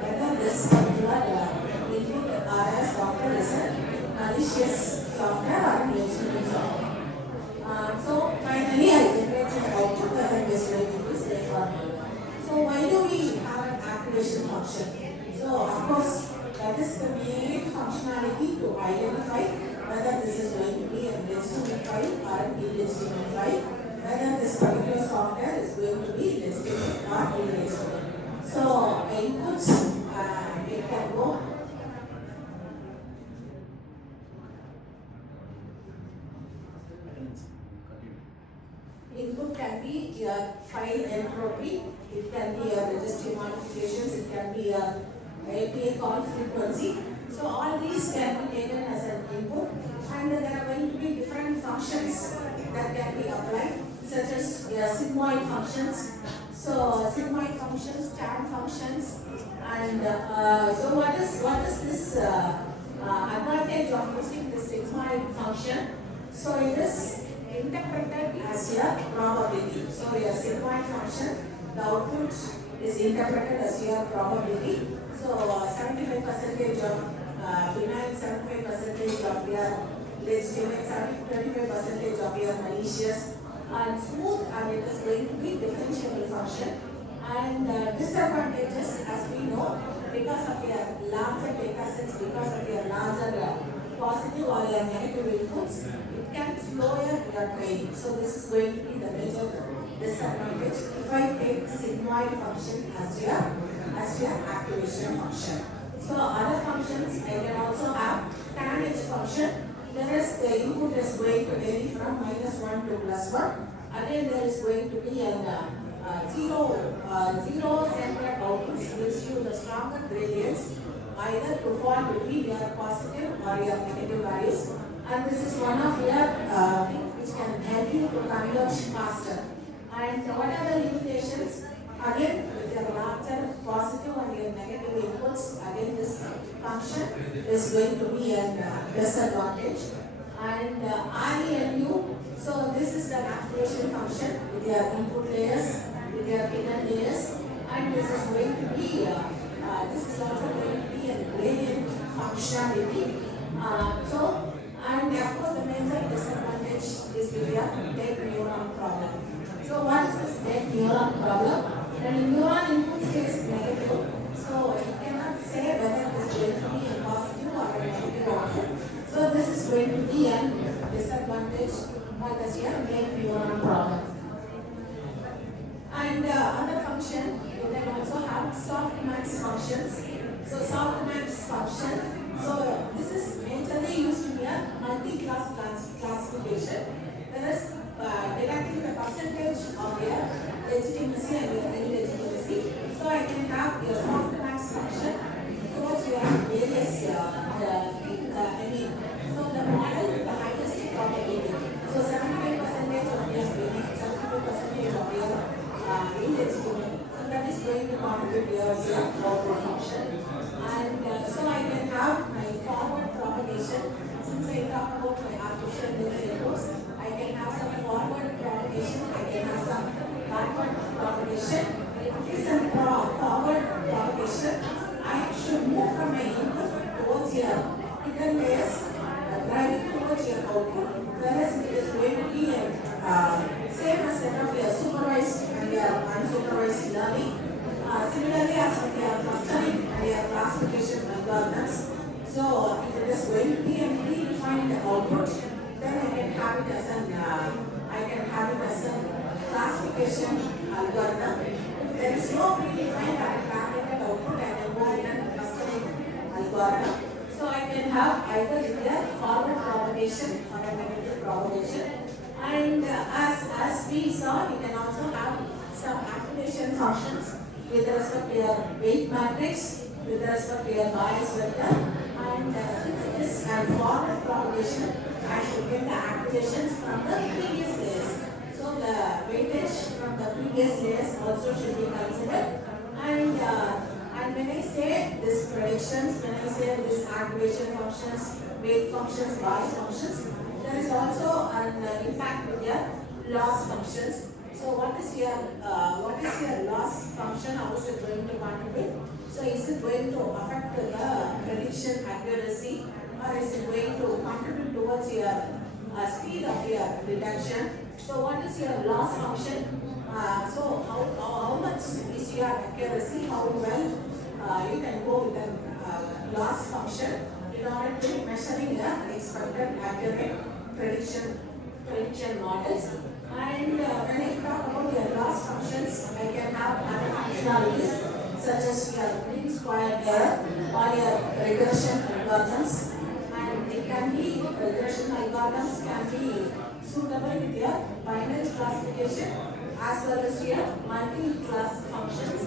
whether this particular input RS software is a malicious software or legitimate software. So finally, I generate an output whether this will be safe or not. So why do we have an activation function? So of course, that is the main functionality to identify whether this is going to be a legitimate file or an illegitimate file, whether this particular software is going to be legitimate or illegitimate. So inputs, it can go. Input can be your file entropy, it can be your registry modifications, it can be your API call frequency. So all these can be taken as an input, and there are going to be different functions that can be applied, such as your sigmoid functions. So sigmoid functions, tan functions, and so what is this advantage of using this sigmoid function? So it is interpreted as your probability. So your sigmoid function, the output is interpreted as your probability. So 75% of benign, 75% of your illegitimate, 25% of your malicious, and smooth, and it is going to be differentiable function. And disadvantages, as we know, because of your larger data sets, because of your larger positive or your negative inputs, it can slow your training. So this is going to be the major disadvantage. If I take sigmoid function as your activation function. So other functions, I can also have tan H function. Whereas the input is going to vary from -1 to +1. Again, there is going to be a zero centered output gives you the stronger gradients either to fall between your positive or your negative values, and this is one of your things which can help you to converge faster. And what are the limitations? Again, with your larger positive and your negative inputs, again this function is going to be a disadvantage. And RELU, so this is an activation function with your input layers, with your inner layers, and this is going to be this is also going to be a gradient functionality. And of course the major disadvantage is with your dead neuron problem. So what is this dead neuron problem? When the neuron input is negative, so you cannot say whether it is going to be a positive or a negative output. So this is going to be a disadvantage or this your dead neuron problem. And other function, you can also have softmax functions. So softmax function, so this is majorly used in your multi-class classification. Whereas deducting the percentage of your legitimacy and your illegitimacy. So I can have your softmax function towards your various so the model with the highest probability. So 75% of your 75% of your illegitimate. So that is going to contribute towards your output function. And so I can have my forward propagation. Since I talk about my artificial neural networks, I can have some forward propagation, I can have some backward propagation. If it is a forward propagation, I should move from my input towards your hidden layers, driving towards your output. Whereas it is going to be same as that of your supervised and your unsupervised learning. Similarly, as with your clustering and your classification algorithms. So if it is going to be a predefined output, then I can have it as a classification algorithm. If there is no predefined or targeted output, I can go in a clustering algorithm. So I can have either either forward propagation or a negative propagation. And as we saw, you can also have some activation functions with respect to your weight matrix, with respect to your bias vector. And since it is a forward propagation, I should get the activations from the previous layers. So the weightage from the previous layers also should be considered. And when I say this predictions, when I say this activation functions, weight functions, bias functions, there is also an impact with your loss functions. So what is your loss function? How is it going to contribute? So is it going to affect the prediction accuracy, or is it going to contribute towards your speed of your detection? So what is your loss function? So how much is your accuracy? How well you can go with the loss function in order to measuring the expected accurate prediction models. And when I talk about your loss functions, I can have other functionalities such as your mean square error or your regression algorithms. And it can be, regression algorithms can be suitable with your binary classification as well as your multi-class functions.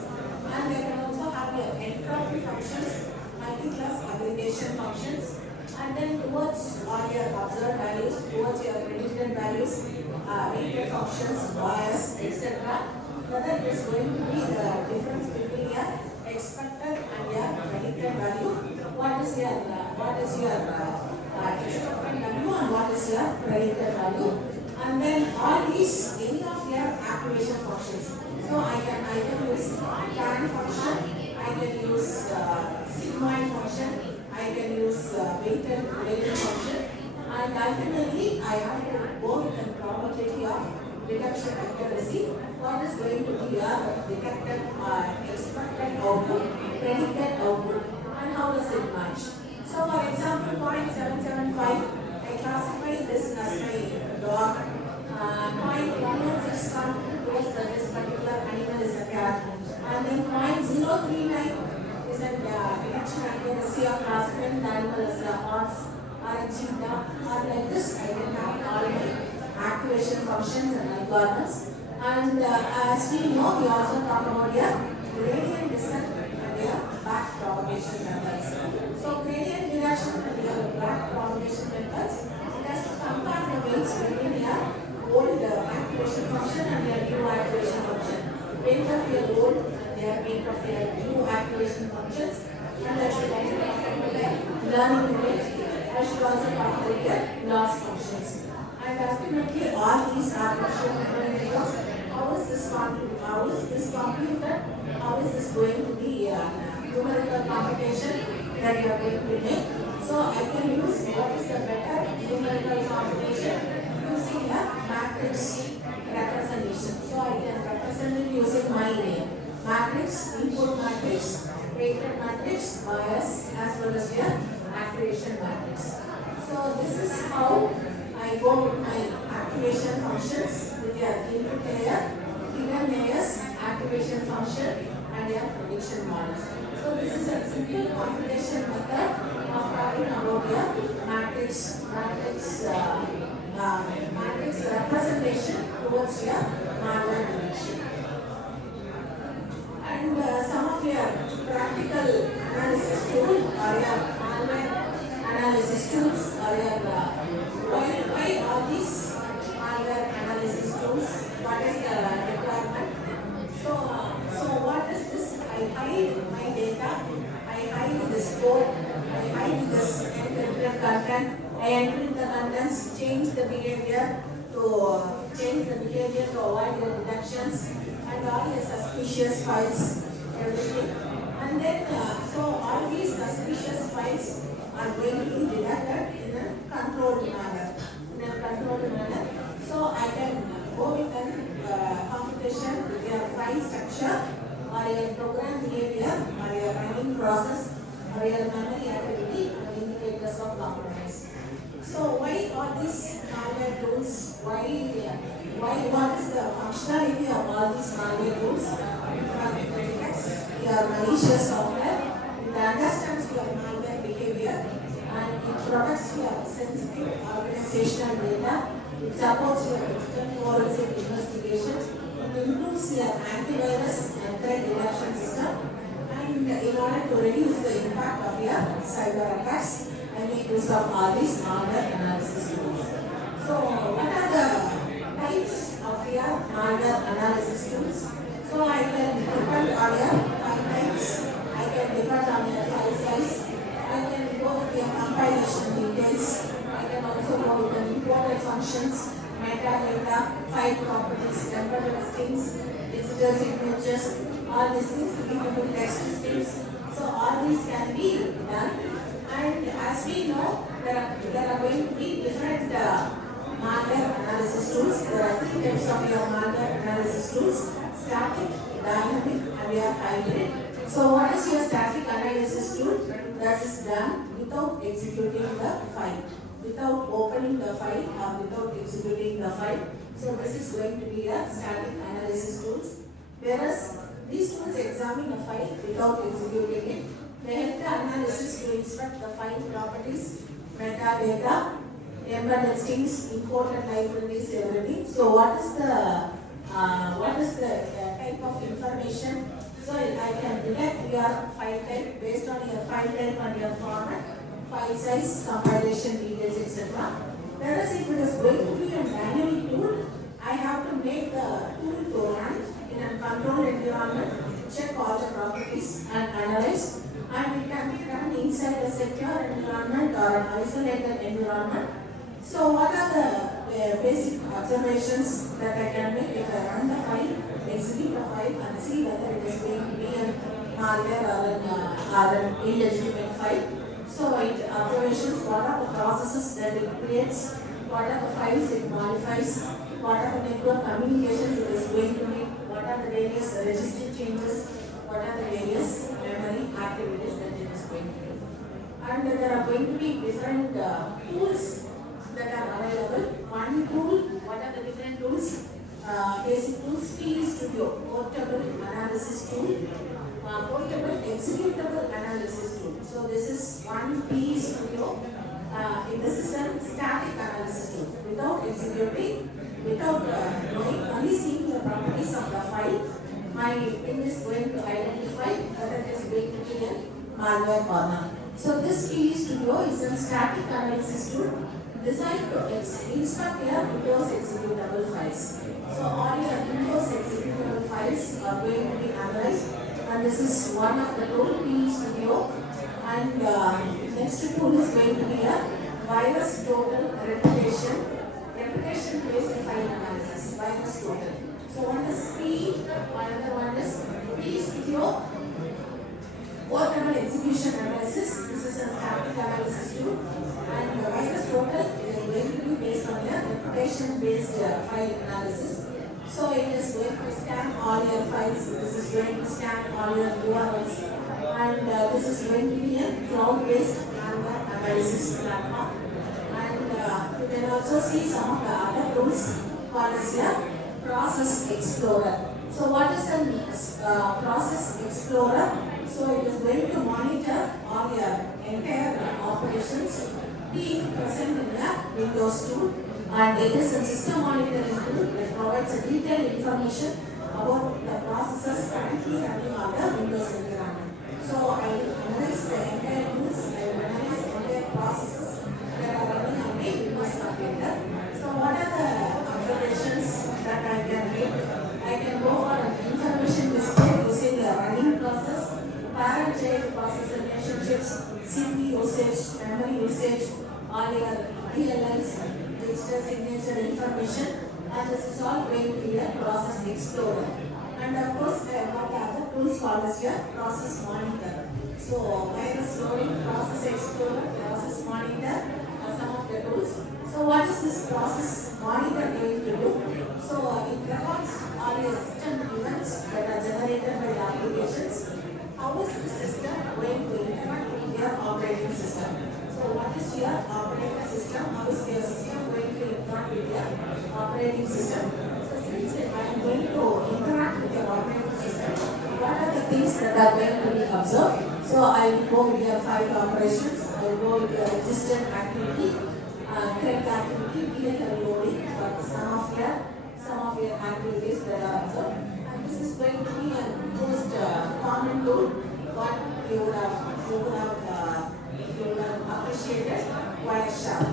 And they can also have your entropy functions, multi-class aggregation functions. And then towards all your observed values, towards your predicted values, weighted functions, bias, etc. Whether it is going to be the difference between your expected and your predicted value. What is your expected value and what is your predicted value? And then all these, any of your activation functions. So I can either use tan function, I can use sigmoid function, I can use weighted function, and and ultimately I have to go with the probability of detection accuracy. What is going to be your detected expected output, predicted output, and how does it match? So for example, 0.775, I classify this as my dog. 0.116 shows that this particular animal is a cat. And then 0.039 is a detection accuracy of classifying the animal as a horse or a cheetah. Or like this, I can have all my activation functions and algorithms. And as we know, we also talk about your gradient descent and your back propagation methods. So gradient detection and your back propagation methods, it has to compare the weights between your old activation function and your new activation function. Weight of your old and your weight of your new activation functions, and that should also compare with the learning rate. I should also talk about your loss functions. And ultimately, all these artificial networks, how is this computed, how is this going to be numerical computation that you are going to make. So I can use what is the better numerical computation using a matrix representation. So I can represent it using my matrix, input matrix, weighted matrix, bias, as well as your activation matrix. So this is how I go with my activation functions with your input layer, hidden layers, activation function, and your prediction model. So this is a simple computation method of talking about your matrix representation towards your malware prediction. And some of your practical analysis tools or your malware analysis tools or your why are these malware analysis tools? What is the requirement? So what is this? I hide my data, I hide this code, I hide this encrypted content, I encrypt the contents, change the behavior to avoid your detections and all your suspicious files, everything. And then so all these suspicious files are going to be detected in a controlled manner. So I can go with a computation with your file structure or your program behavior or your running process or your memory activity and indicators of compromise. So why all these malware tools? What is the functionality of all these malware tools? It detects your malicious software, it understands your malware behavior, and it protects your sensitive organizational data. It supports your digital forensic investigation. It improves your antivirus and threat detection system. And in order to reduce the impact of your cyber attacks, I make use of all these malware analysis tools. So, what are the types of your malware analysis tools? So, I can depend on your file types. I can depend on your file size. I can go with your compilation details. I can also go with the imported functions, metadata, file properties, temporal strings, digital signatures, all these things, readable text strings. So all these can be done. And as we know, there are going to be different malware analysis tools. There are three types of your malware analysis tools: static, dynamic, and your hybrid. So what is your static analysis tool? That is done without executing the file, without opening the file or without executing the file. So this is going to be a static analysis tools. Whereas these tools examine a file without executing it. They help the analysis to inspect the file properties, metadata, embedded strings, imported libraries, everything. So what is the type of information? So I can detect your file type based on your file type and your format, file size, compilation details, etc. Whereas if it is going to be a dynamic tool, I have to make the tool to run in a controlled environment, check all the properties and analyze. And it can be run inside a secure environment or an isolated environment. So what are the basic observations that I can make if I run the file, execute the file and see whether it is going to be a malware or an illegitimate file? So it observations, what are the processes that it creates, what are the files it modifies, what are the network communications it is going to make, what are the various registry changes, what are the various memory activities that it is going to do. And there are going to be different tools that are available. One tool, what are the different tools? Basic tools, PE Studio, portable analysis tool, portable executable analysis tool. So this is one PE Studio. This is a static analysis tool. Without executing, without knowing, only seeing the properties of the file, my thing is going to identify whether it is going to be a malware or not. So this PE Studio is a static analysis tool designed to inspect your Windows executable files. So all your Windows executable files are going to be analyzed, and this is one of the tool, PE Studio. And next tool is going to be a virus total reputation based file analysis, virus total. So one is PE, another one is PE Studio portable execution analysis. This is a static analysis tool, and the virus total is going to be based on your reputation based file analysis. So it is going to scan all your files. This is going to scan all your URLs, and this is going to be a cloud-based malware analysis platform. And you can also see some of the other tools called as a Process Explorer. So what is a Process Explorer? So it is going to monitor all your entire operations being present in the Windows tool, and it is a system monitoring tool that provides a detailed information about the processes currently running on the Windows environment. So I analyze the entire tools, I analyze the entire processes that are running on the Windows computer. So what are the observations that I can make? I can go for an information display using the running process, parent-child process relationships, CPU usage, memory usage, all your DLLs, digital signature information, and this is all going to be a Process Explorer. And of course, I have got the other tools called as your Process Monitor. So virus loading, Process Explorer, Process Monitor are some of the tools. So what is this Process Monitor going to do? So it records all your system events that are generated by the applications. How is the system going to interact with your operating system? So what is your operating system? How is your system going to interact with your operating system? So since I am going to interact with your operating system, what are the things that are going to be observed? So I will go with your file operations, I will go with your registered activity, threat activity, vehicle loading, but some of your activities that are observed. And this is going to be a most common tool what you would have appreciated. Wireshark.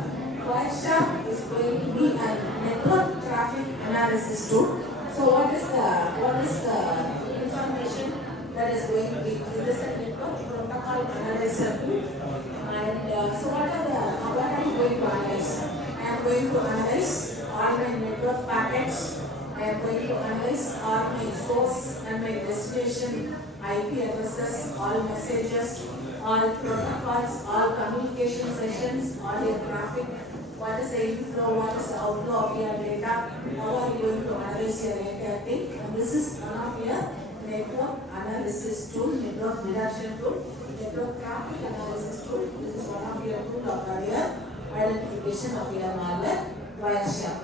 Wireshark is going to be a network traffic analysis tool. So what is the information that is going to be in this network protocol analyzer tool? And so what are you going to analyze? I am going to analyze all my network packets. I am going to analyze all my source and my destination IP addresses, all messages, all protocols, all communication sessions, all your traffic. What is the inflow, what is the outflow of your data, how are you going to analyze your entire thing? And this is one of your network analysis tool, network reduction tool, network traffic analysis tool. This is one of your tool of your identification of your malware, Wireshark.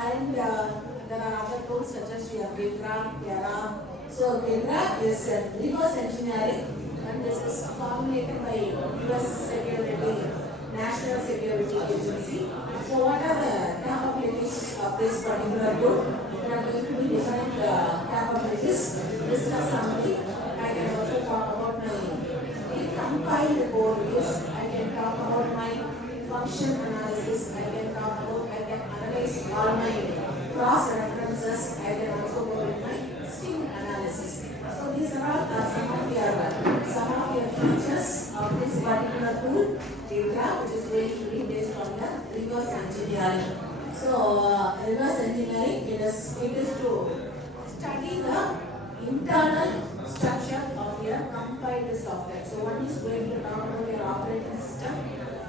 And there are other tools such as your Vellore, R. So Vellore is reverse engineering, and this is formulated by US Security, National Security Agency. So what are the capabilities of this particular tool? There are going to be different capabilities. This is a summary. I can also talk about my compiled code use. I can talk about my function analysis. I can analyze all my cross references. I can also go with my string analysis. So these are all some of your features of this particular tool, data, which is going to be based on the reverse engineering. So reverse engineering, it is to study the internal structure of your your compiled software. So one is going to talk about your operating system,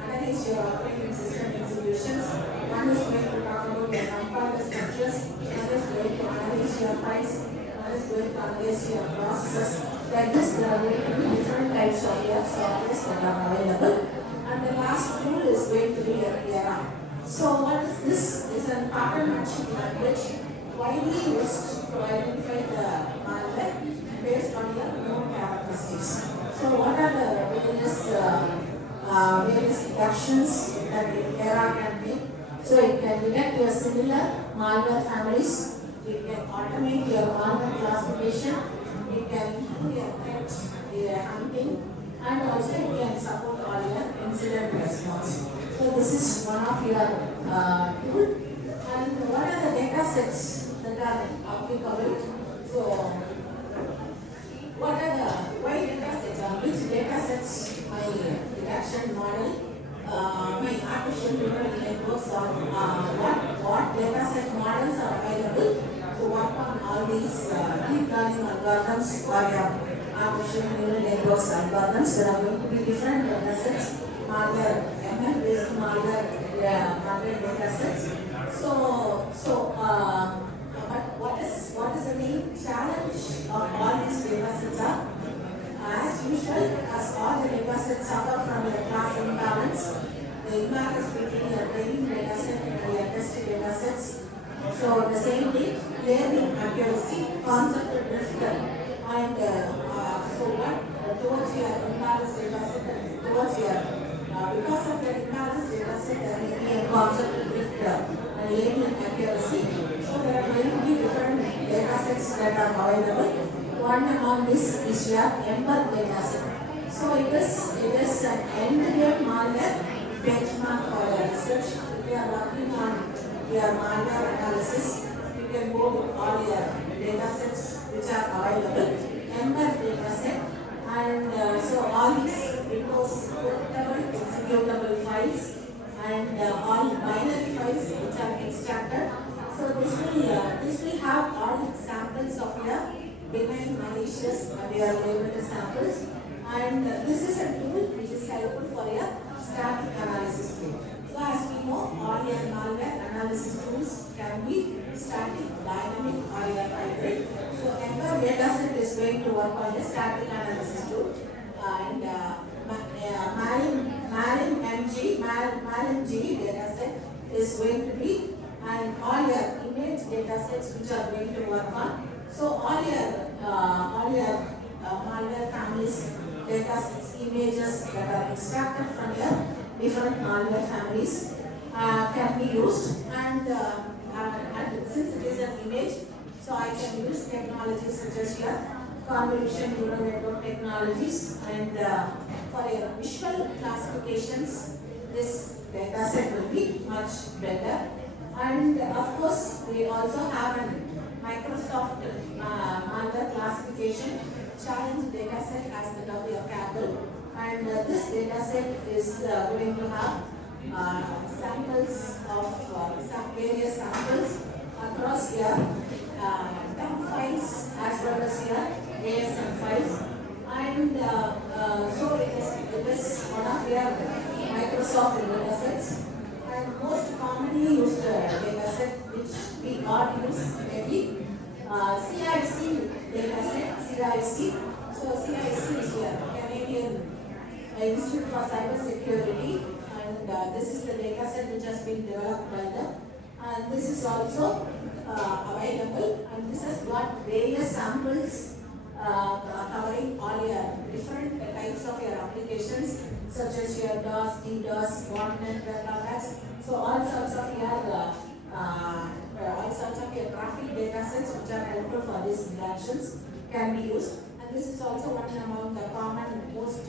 another is your operating system executions, one is going to talk about your compiled structures, another is going to analyze your files, another is going to analyze your processes. Like this, there are going to be different types of your softwares that are available. And the last tool is going to be your ERA. So what is this? Is a pattern matching language widely used to identify the malware based on your known characteristics. So what are the various actions that the ERA can make? So it can detect your similar malware families, it can automate your malware classification, it can improve your threat hunting, and also it can support all your incident response. So this is one of your tool. And what are the data sets that are applicable? So what are the why data sets? Which data sets my detection model, my artificial neural networks are what data set models are available to work on all these deep learning algorithms or your artificial neural networks algorithms. There are going to be different data sets, malware, ML based malware data sets. But what is the main challenge of all these data sets are? As usual, as all the data sets suffer from the class imbalance, the imbalance between your training data set and your tested data sets. So the same thing, learning accuracy, concept drift, and so what towards your imbalance data set and towards your because of the imbalance data set, there may be a concept drift and learning accuracy. So there are going to be different data sets that are available. One among this is your ember data set. So it is an end-to-end malware benchmark for your research. If you are working on your malware analysis, you can go with all your data sets which are available. Ember data set, and so all these Windows portable executable files and all binary files which are extracted. So this will have all samples of your benign, malicious, and your labeled samples. And this is a tool which is helpful for your static analysis tool. So as we know, all your malware analysis tools can be static, dynamic, or your hybrid. So Ember dataset is going to work on the static analysis tool, and Malin G dataset is going to be, and all your image datasets which are going to work on. So all your malware families, datasets, images that are extracted from your different malware families can be used, and since it is an image, so I can use technologies such as your convolution neural network technologies, and for your visual classifications, this data set will be much better. And of course, we also have a Microsoft malware classification challenge data set as the WCAPL, and this data set is going to have samples of various samples across your temp files as well as your ASM files, and so it is one of your Microsoft data sets, and most commonly used data set which we all use maybe CIC data set, CIC. So CIC is your Canadian Institute for Cybersecurity, and this is the data set which has been developed by them, and this is also available, and this has got various samples covering all your different types of your applications such as your DOS, DDoS, botnet, web attacks. So all sorts of your traffic data sets which are helpful for these interactions can be used, and this is also one among the common most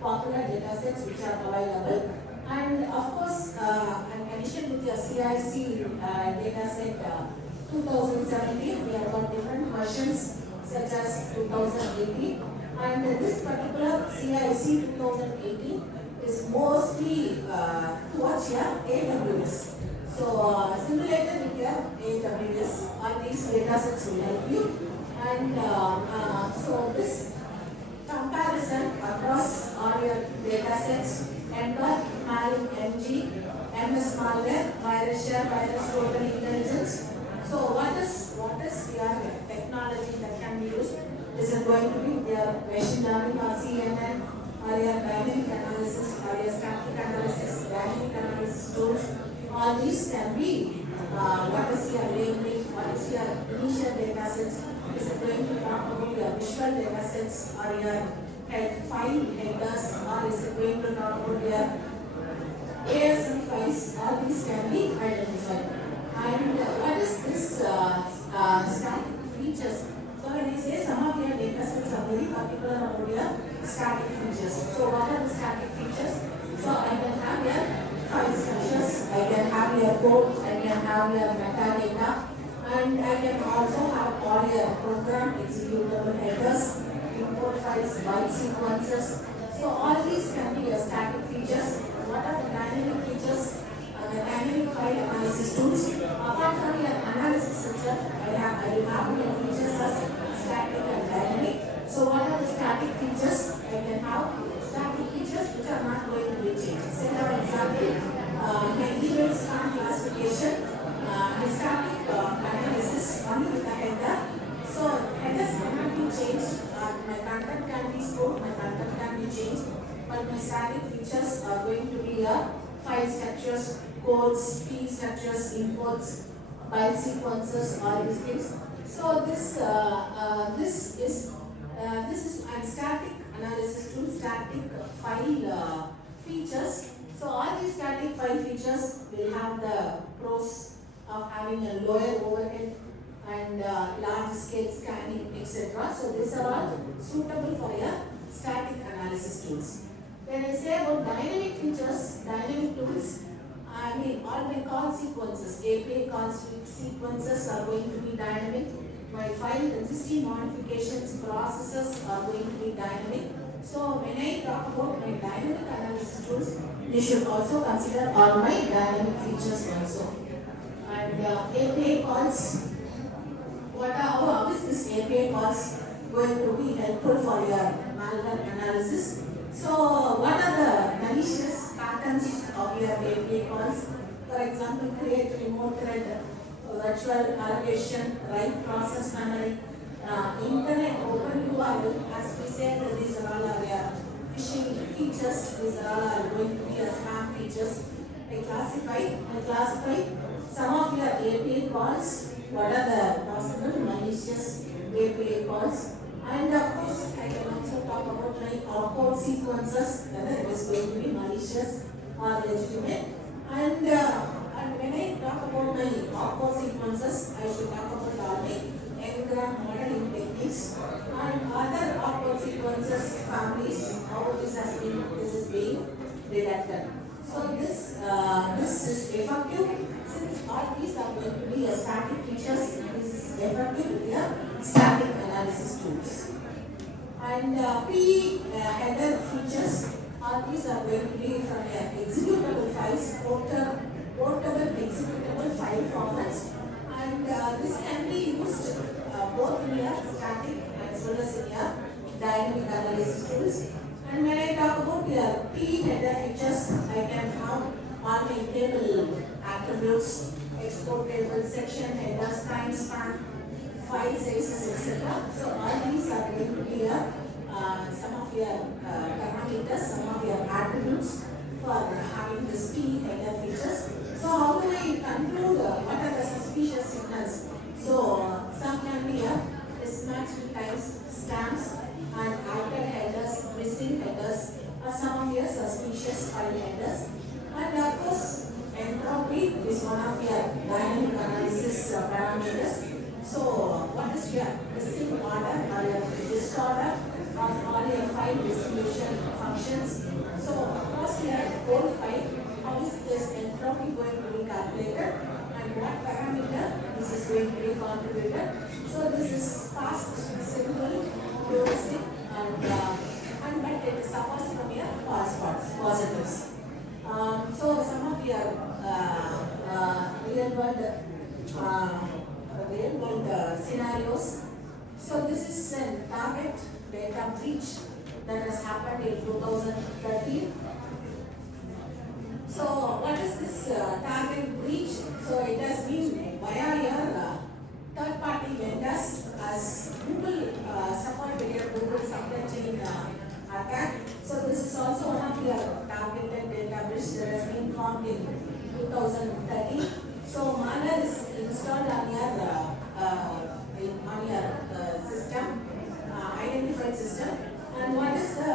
popular data sets which are available. And of course, in addition with your CIC data set 2017, we have got different versions such as 2018, and this particular CIC 2018 is mostly towards your AWS. So simulated with your AWS, all these data sets will help you, and so this malware, virus share, virus total intelligence. So what is your technology that can be used? Is it going to be your machine learning or CNN or your dynamic analysis or your static analysis, dynamic analysis tools? All these can be what is your labeling, what is your initial data sets? Is it going to talk about your visual data sets or your file headers, or is it going to talk about your ASM files? All these can be identified. And what is this static features? So when I say some of your data sets are very particular about your static features. So what are the static features? So I can have your file structures, I can have your code, I can have your metadata, and I can also have all your program executable headers, import files, byte sequences. So all these can be your static features. What are the dynamic features? The dynamic file analysis tools. Apart from your analysis itself, I will have your features as static and dynamic. So what are the static features? I can have static features which are not going to be changed. Say for example, my email scan classification, my static analysis only with the header. So headers cannot be changed. My content can be stored, my content can be changed, but my static features are going to be file structures, codes, field structures, imports, byte sequences, all these things. So this is a static analysis tool, static file features. So all these static file features will have the pros of having a lower overhead and large scale scanning, etc. So these are all suitable for your static analysis tools. When I say about dynamic features, dynamic tools, I mean all my call sequences, API call sequences are going to be dynamic. My file registry modifications processes are going to be dynamic. So when I talk about my dynamic analysis tools, you should also consider all my dynamic features also. And API calls, how is this API calls going to be helpful for your malware analysis? So what are the malicious patterns of your API calls? For example, create remote thread, virtual allocation, write process memory, internet open URL. As we said, these are all our phishing features. These are all going to be spam features. I classify some of your API calls. What are the possible malicious API calls? And of course, I can also talk about my opcode sequences, whether it is going to be malicious or legitimate. And when I talk about my opcode sequences, I should talk about all my engram modeling techniques and other opcode sequences families, how this is being detected. So this is effective since all these are going to be a static features. This is effective with your static analysis tools. And header features, all these are going to be from your executable files, portable executable file formats, and this can be used both in your static as well as in your dynamic analysis tools. And when I talk about your header features, I can have all my table attributes, export table, section headers, timestamp, file sizes, etc. So all these are going to be some of your parameters, some of your attributes for having this header features. So how do I conclude what are the suspicious signals? So some can be mismatched times stamps and altered headers, missing headers, or some of your suspicious file headers. And of course, entropy is one of your dynamic analysis parameters. So what is your missing order or your disorder of all your file distribution functions? So across your whole file, how is this entropy going to be calculated and what parameter this is going to be contributed? So this is fast, simple, heuristic, and but it suffers from your false positives. So some of your real world scenarios. So this is a target data breach that has happened in 2013. So So what is this target breach? So it has been via your third-party vendors as Google support with your Google supply chain attack. So this is also one of your targeted data breach that has been formed in 2013. So malware is installed on your system, identified system. And what is the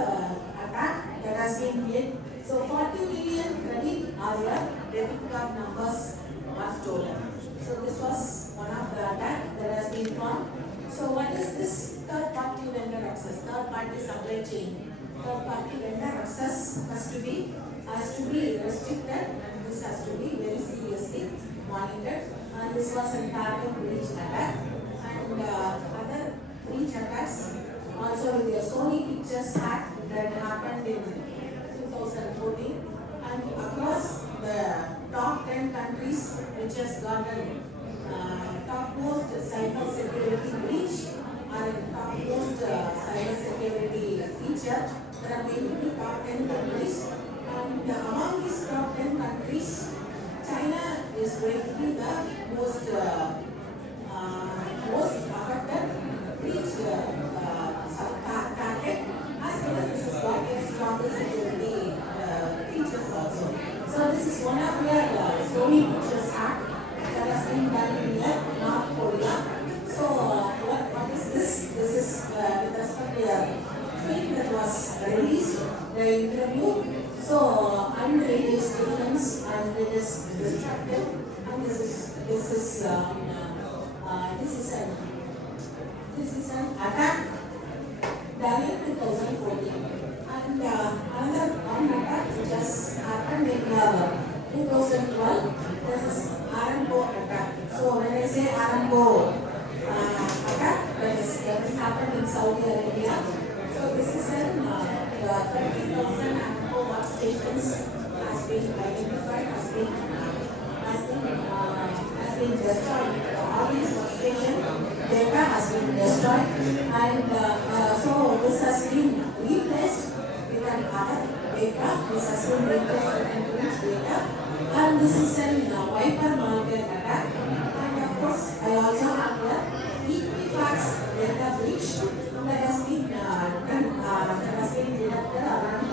attack that has been made? So 40 million credit or your debit card numbers are stolen. So this was one of the attack that has been formed. So what is this third-party vendor access? Third-party supply chain. Third-party vendor access has to be restricted, and this has to be very seriously monitored. And this was a target breach attack. And other breach attacks also with the Sony Pictures hack that happened in 2014, and across the top 10 countries which has gotten topmost cyber security breach or topmost cyber security feature. There are mainly top 10 countries, and among these top 10 countries, China is going to be the most affected breach target, as well as this is what is stronger security features also. So this is one of your Sony Pictures hack that has been done in North Korea. So what is this? This is with respect to your film that was released, the interview. So underage students, and it is destructive, and this is an attack done in 2014. And another one attack which has happened in 2012. This is Aramco attack. So when I say Aramco attack, that is happened in Saudi Arabia. So this is an 30,000 Aramco workstations has been identified, has been destroyed. All these workstation data has been destroyed, and so this has been replaced with another data. This has been replaced with enriched data, and this is an wiper malware attack. And of course, I also have the Equifax data breach that has been detected around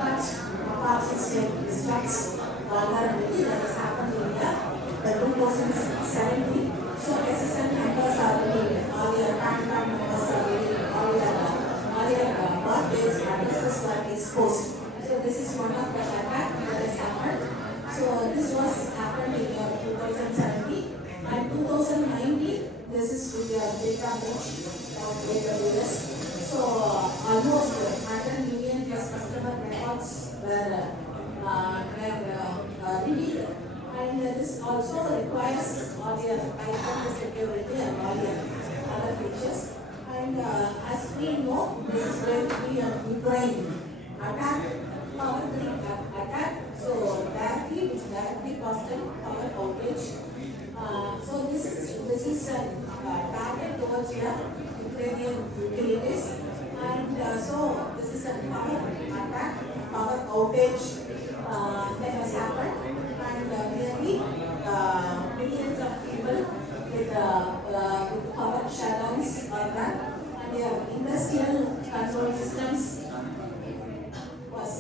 Apache State Districts vulnerability that has happened in the 2017. So SSN numbers are revealed, all your PAN card numbers are revealed, all your birth dates, addresses were exposed. So this is one of the attack that has happened. So this was happened in 2017, and 2019. This is with your data breach of AWS. So almost 100 million plus customer records were revealed. And this also requires all your IT security and all your other features. And as we know, this is going to be a Ukraine attack, power grid attack. So which directly caused a power outage. So this is a target towards your Ukrainian utilities. And so this is a power attack, power outage that has happened. And nearly millions of people with power shutdowns are done, and their industrial control systems was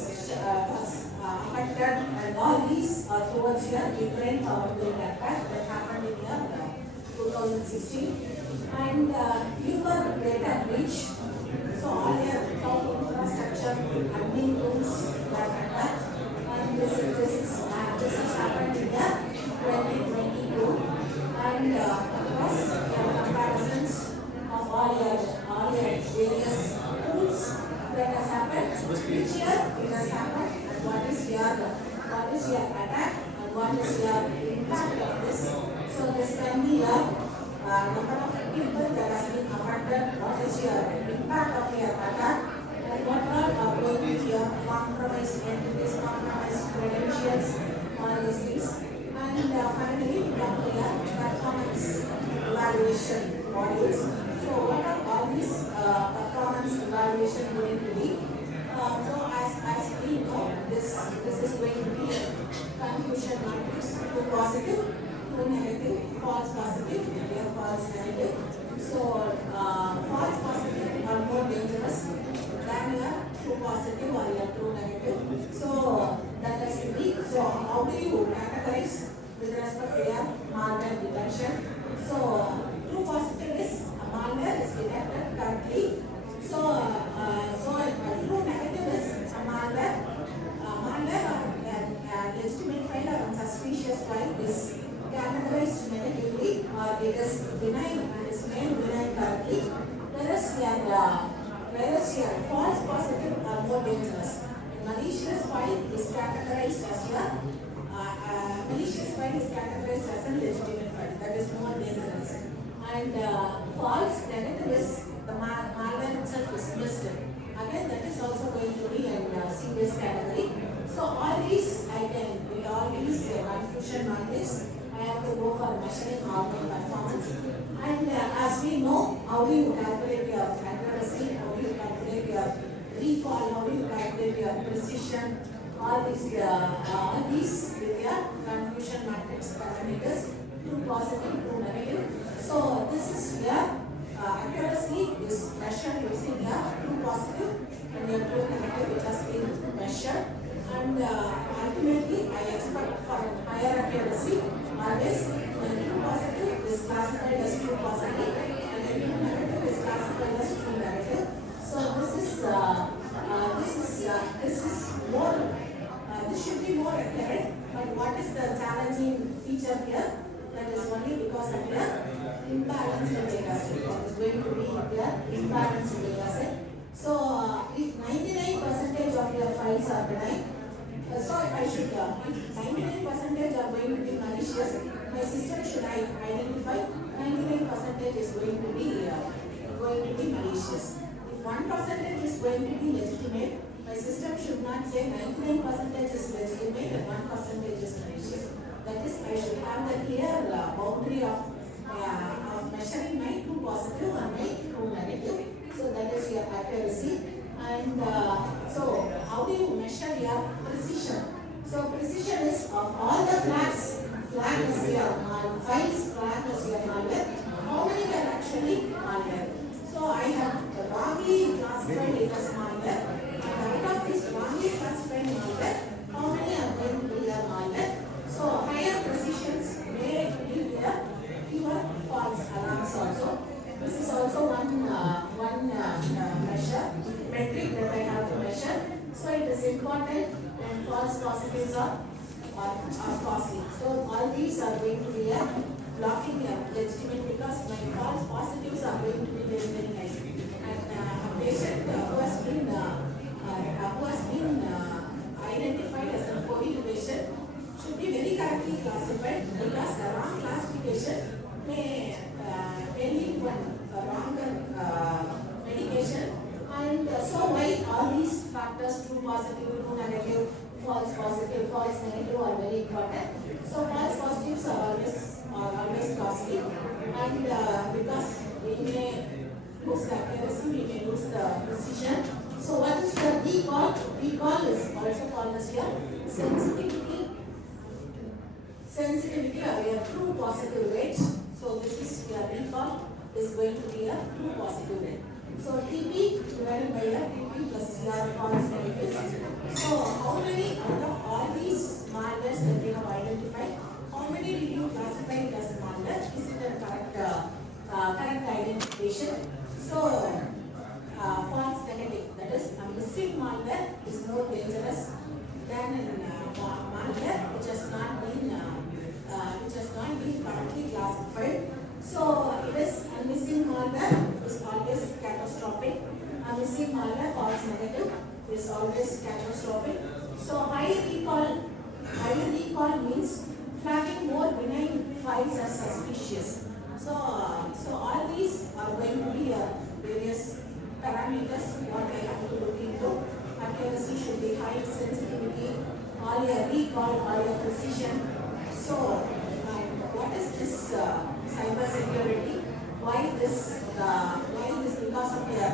affected, and all these are towards your Ukraine power grid attack that happened in 2016. And your data breach, so all your cloud infrastructure admin tools were attacked, and this is happened in 2022. And across your comparisons of all your various tools that has happened, which year it has happened, and what is your attack, and what is your impact of this. So this can be your number of people that has been affected, what is your impact of your attack, and what are going to be your compromised entities, compromised credentials, all these things. And finally, we come to your performance evaluation modules. So what are all these performance evaluation going to be? So as we know, this is going to be a confusion matrix, true positive, true negative, false positive, here false negative. So false positive are more dangerous than your true positive or your true negative. So that has to be. So how do you categorize with respect to your malware detection? So true positive is a malware is detected correctly. So true negative is a malware. Legitimate file or unsuspicious file is categorized negatively or it is benign and is made benign correctly. Whereas your false positive are more dangerous. Malicious file is categorized as a legitimate file, that is more dangerous. And false negative is the malware itself is missed. Again, that is also going to be a serious category. So all these with all these confusion matrix, I have to go for measuring online performance. And as we know, how do you calculate your accuracy, how do you calculate your recall, how do you calculate your precision, all these with your confusion matrix parameters, true positive, true negative. So this is your accuracy is measured using your true positive and your true negative which has been measured. And ultimately, I expect for higher accuracy, always when true positive is classified as true positive and true negative is classified as true negative. So this should be more accurate. But what is the challenging feature here? That is only because of the imbalanced data set. That is going to be the imbalanced data set. So if 99% of your files are benign, so I should, if 99% are going to be malicious, my system should identify 99% is going to be malicious. If 1% is going to be legitimate, my system should not say 99% is legitimate and 1% is malicious. That is, I should have the clear boundary of measuring my true positive and my true negative. So that is your accuracy. And so how do you measure your precision? So precision is of all the flags as your files, flag as your malware, how many are actually malware? So I have wrongly classified it as malware. And out of this wrongly classified malware, how many are going to be your malware? So higher precisions may give fewer false alarms also. This is also one metric that I have to measure. So it is important when false positives are costly. So all these are going to be blocking legitimate because my false positives are going to be very, very high. And a patient who has been identified as a COVID patient should be very correctly classified because the wrong classification may lead to a wrong medication. And so why all these factors, true positive, true negative, false positive, false negative are very important. So false positives are always costly, and because we may lose the accuracy, we may lose the precision. So what is the recall? Recall is also called as your sensitivity or your true positive rate. So this is your recall is going to be a true positive rate. So TP divided by your TP plus your false negatives. So how many out of all these malwares that we have identified, how many did you classify it as malware? Is it a correct identification? So false negative, that is a missing malware is more dangerous than a malware which has not been correctly classified. So it is a missing malware is always catastrophic. A missing malware false negative is always catastrophic. So high recall means flagging more benign files as suspicious. So all these are going to be various parameters what I have to look into. Accuracy should be high, sensitivity, all your recall, all your precision. So what is this cybersecurity? Why this? Because of your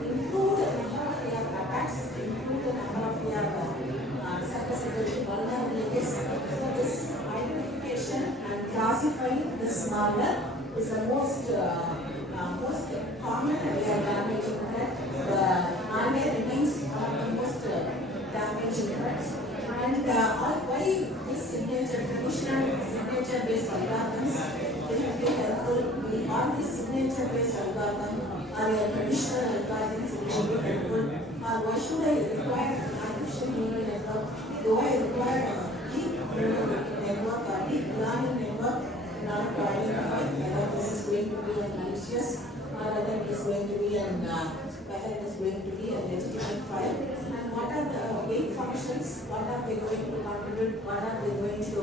improved number of your attacks, improved number of your cybersecurity vulnerabilities. malware is the most common damage threat. Malware remains one of the most damaging threats. And why this traditional signature-based algorithms will be helpful? All these signature-based algorithms are traditional algorithms will be helpful. Why should I require artificial neural network? Do I require a deep neural network or deep learning network in order to identify whether this is going to be a malicious or whether it is going to be a legitimate file? And what are the weight functions? What are they going to contribute? What are they going to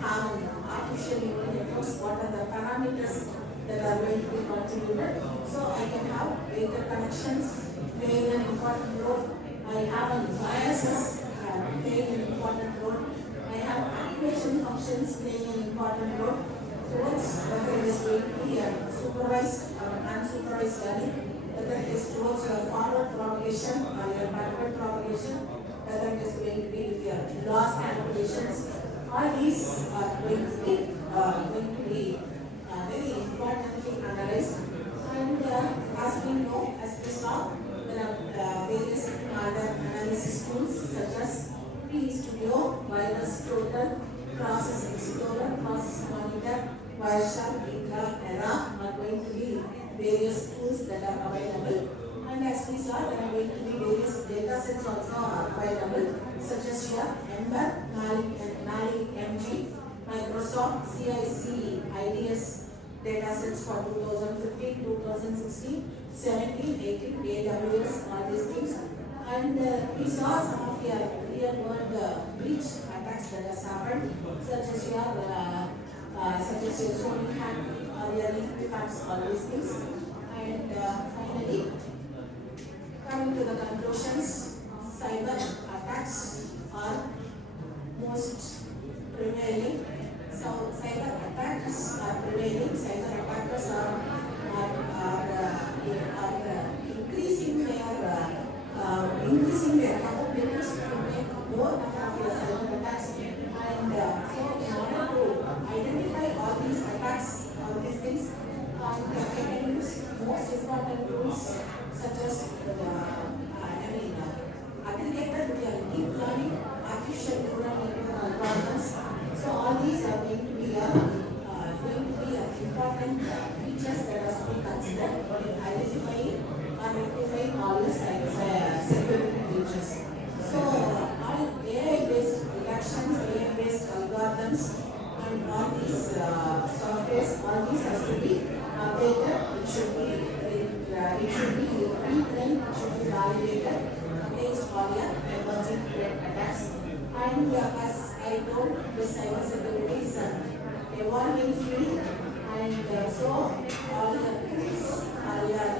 have in artificial neural networks? What are the parameters that are going to be contributed? So I can have data connections playing an important role. I have biases playing an important role. I have activation functions playing an important role towards whether it is going to be a supervised or unsupervised learning, whether it is towards your forward propagation or your backward propagation, whether it is going to be with your loss calculations. All these are going to be very importantly analyzed. And as we know, as we saw, there are various other analysis tools such as Studio, Virus Total, Process Explorer, Process Monitor, Wireshark, Indra, Era are going to be various tools that are available. And as we saw, there are going to be various data sets also are available, such as here Ember, Mali MG, Microsoft CIC IDS data sets for 2015, 2016, 17, 18, AWS, all these things. And we saw some of your real-world breach attacks that has happened, such as your Sony hack or your Equifax, all these things. And finally, coming to the conclusions, cyber attacks are most prevailing. So cyber attacks are prevailing. Cyber attackers are increasing their capabilities to make more of your cyber attacks. And so in order to identify all these attacks, all these things, I can use most important tools such as aggregated with your deep learning, artificial neural network algorithms. So all these are going to be important features that are to be considered in identifying or rectifying all the security breaches. So all AI-based detections, AI-based algorithms, and all these softwares, all these has to be updated. It should be retrained, it should be validated against all your emerging threat attacks. And as I told, the cybersecurity is an evolving field, and so all your tools, all your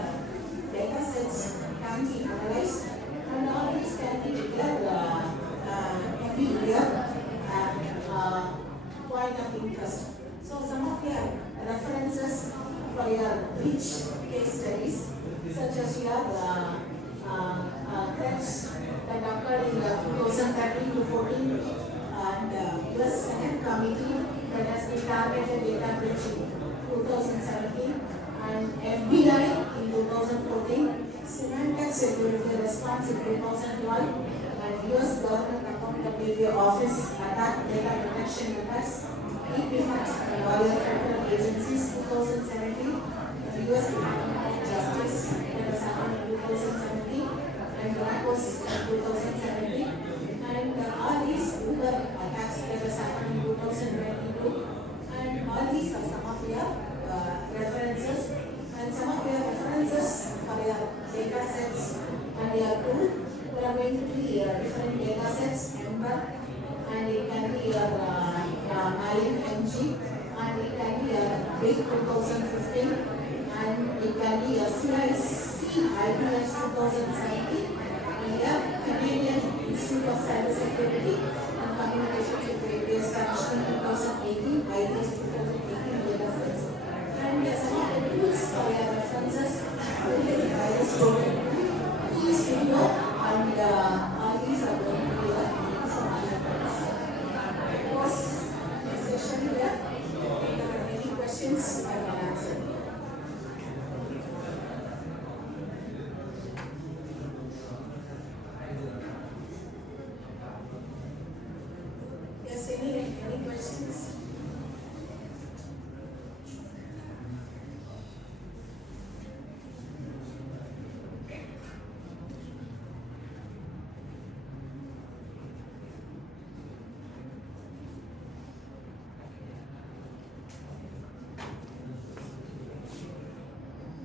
data sets can be analyzed, and all these can be declared point of interest. So some of your references for your breach case studies, such as your threats that occurred in 2013 to 14, and US Senate committee that has been targeted data breach in 2017, and FBI in 2014, Symantec security response in 2012, and US Government Accountability Office attack data protection attacks, Equifax and other federal agencies 2017, US Department of Justice that has happened in 2017, and RACOS in 2017, and all these Uber attacks that has happened in 2022, and all these are some of your references, and some of your references for your data sets and your tool. There are going to be different data sets, Ember, and it can be your Malin MG, and it can be your Big 2015, and it can be your CIC IDS 2017,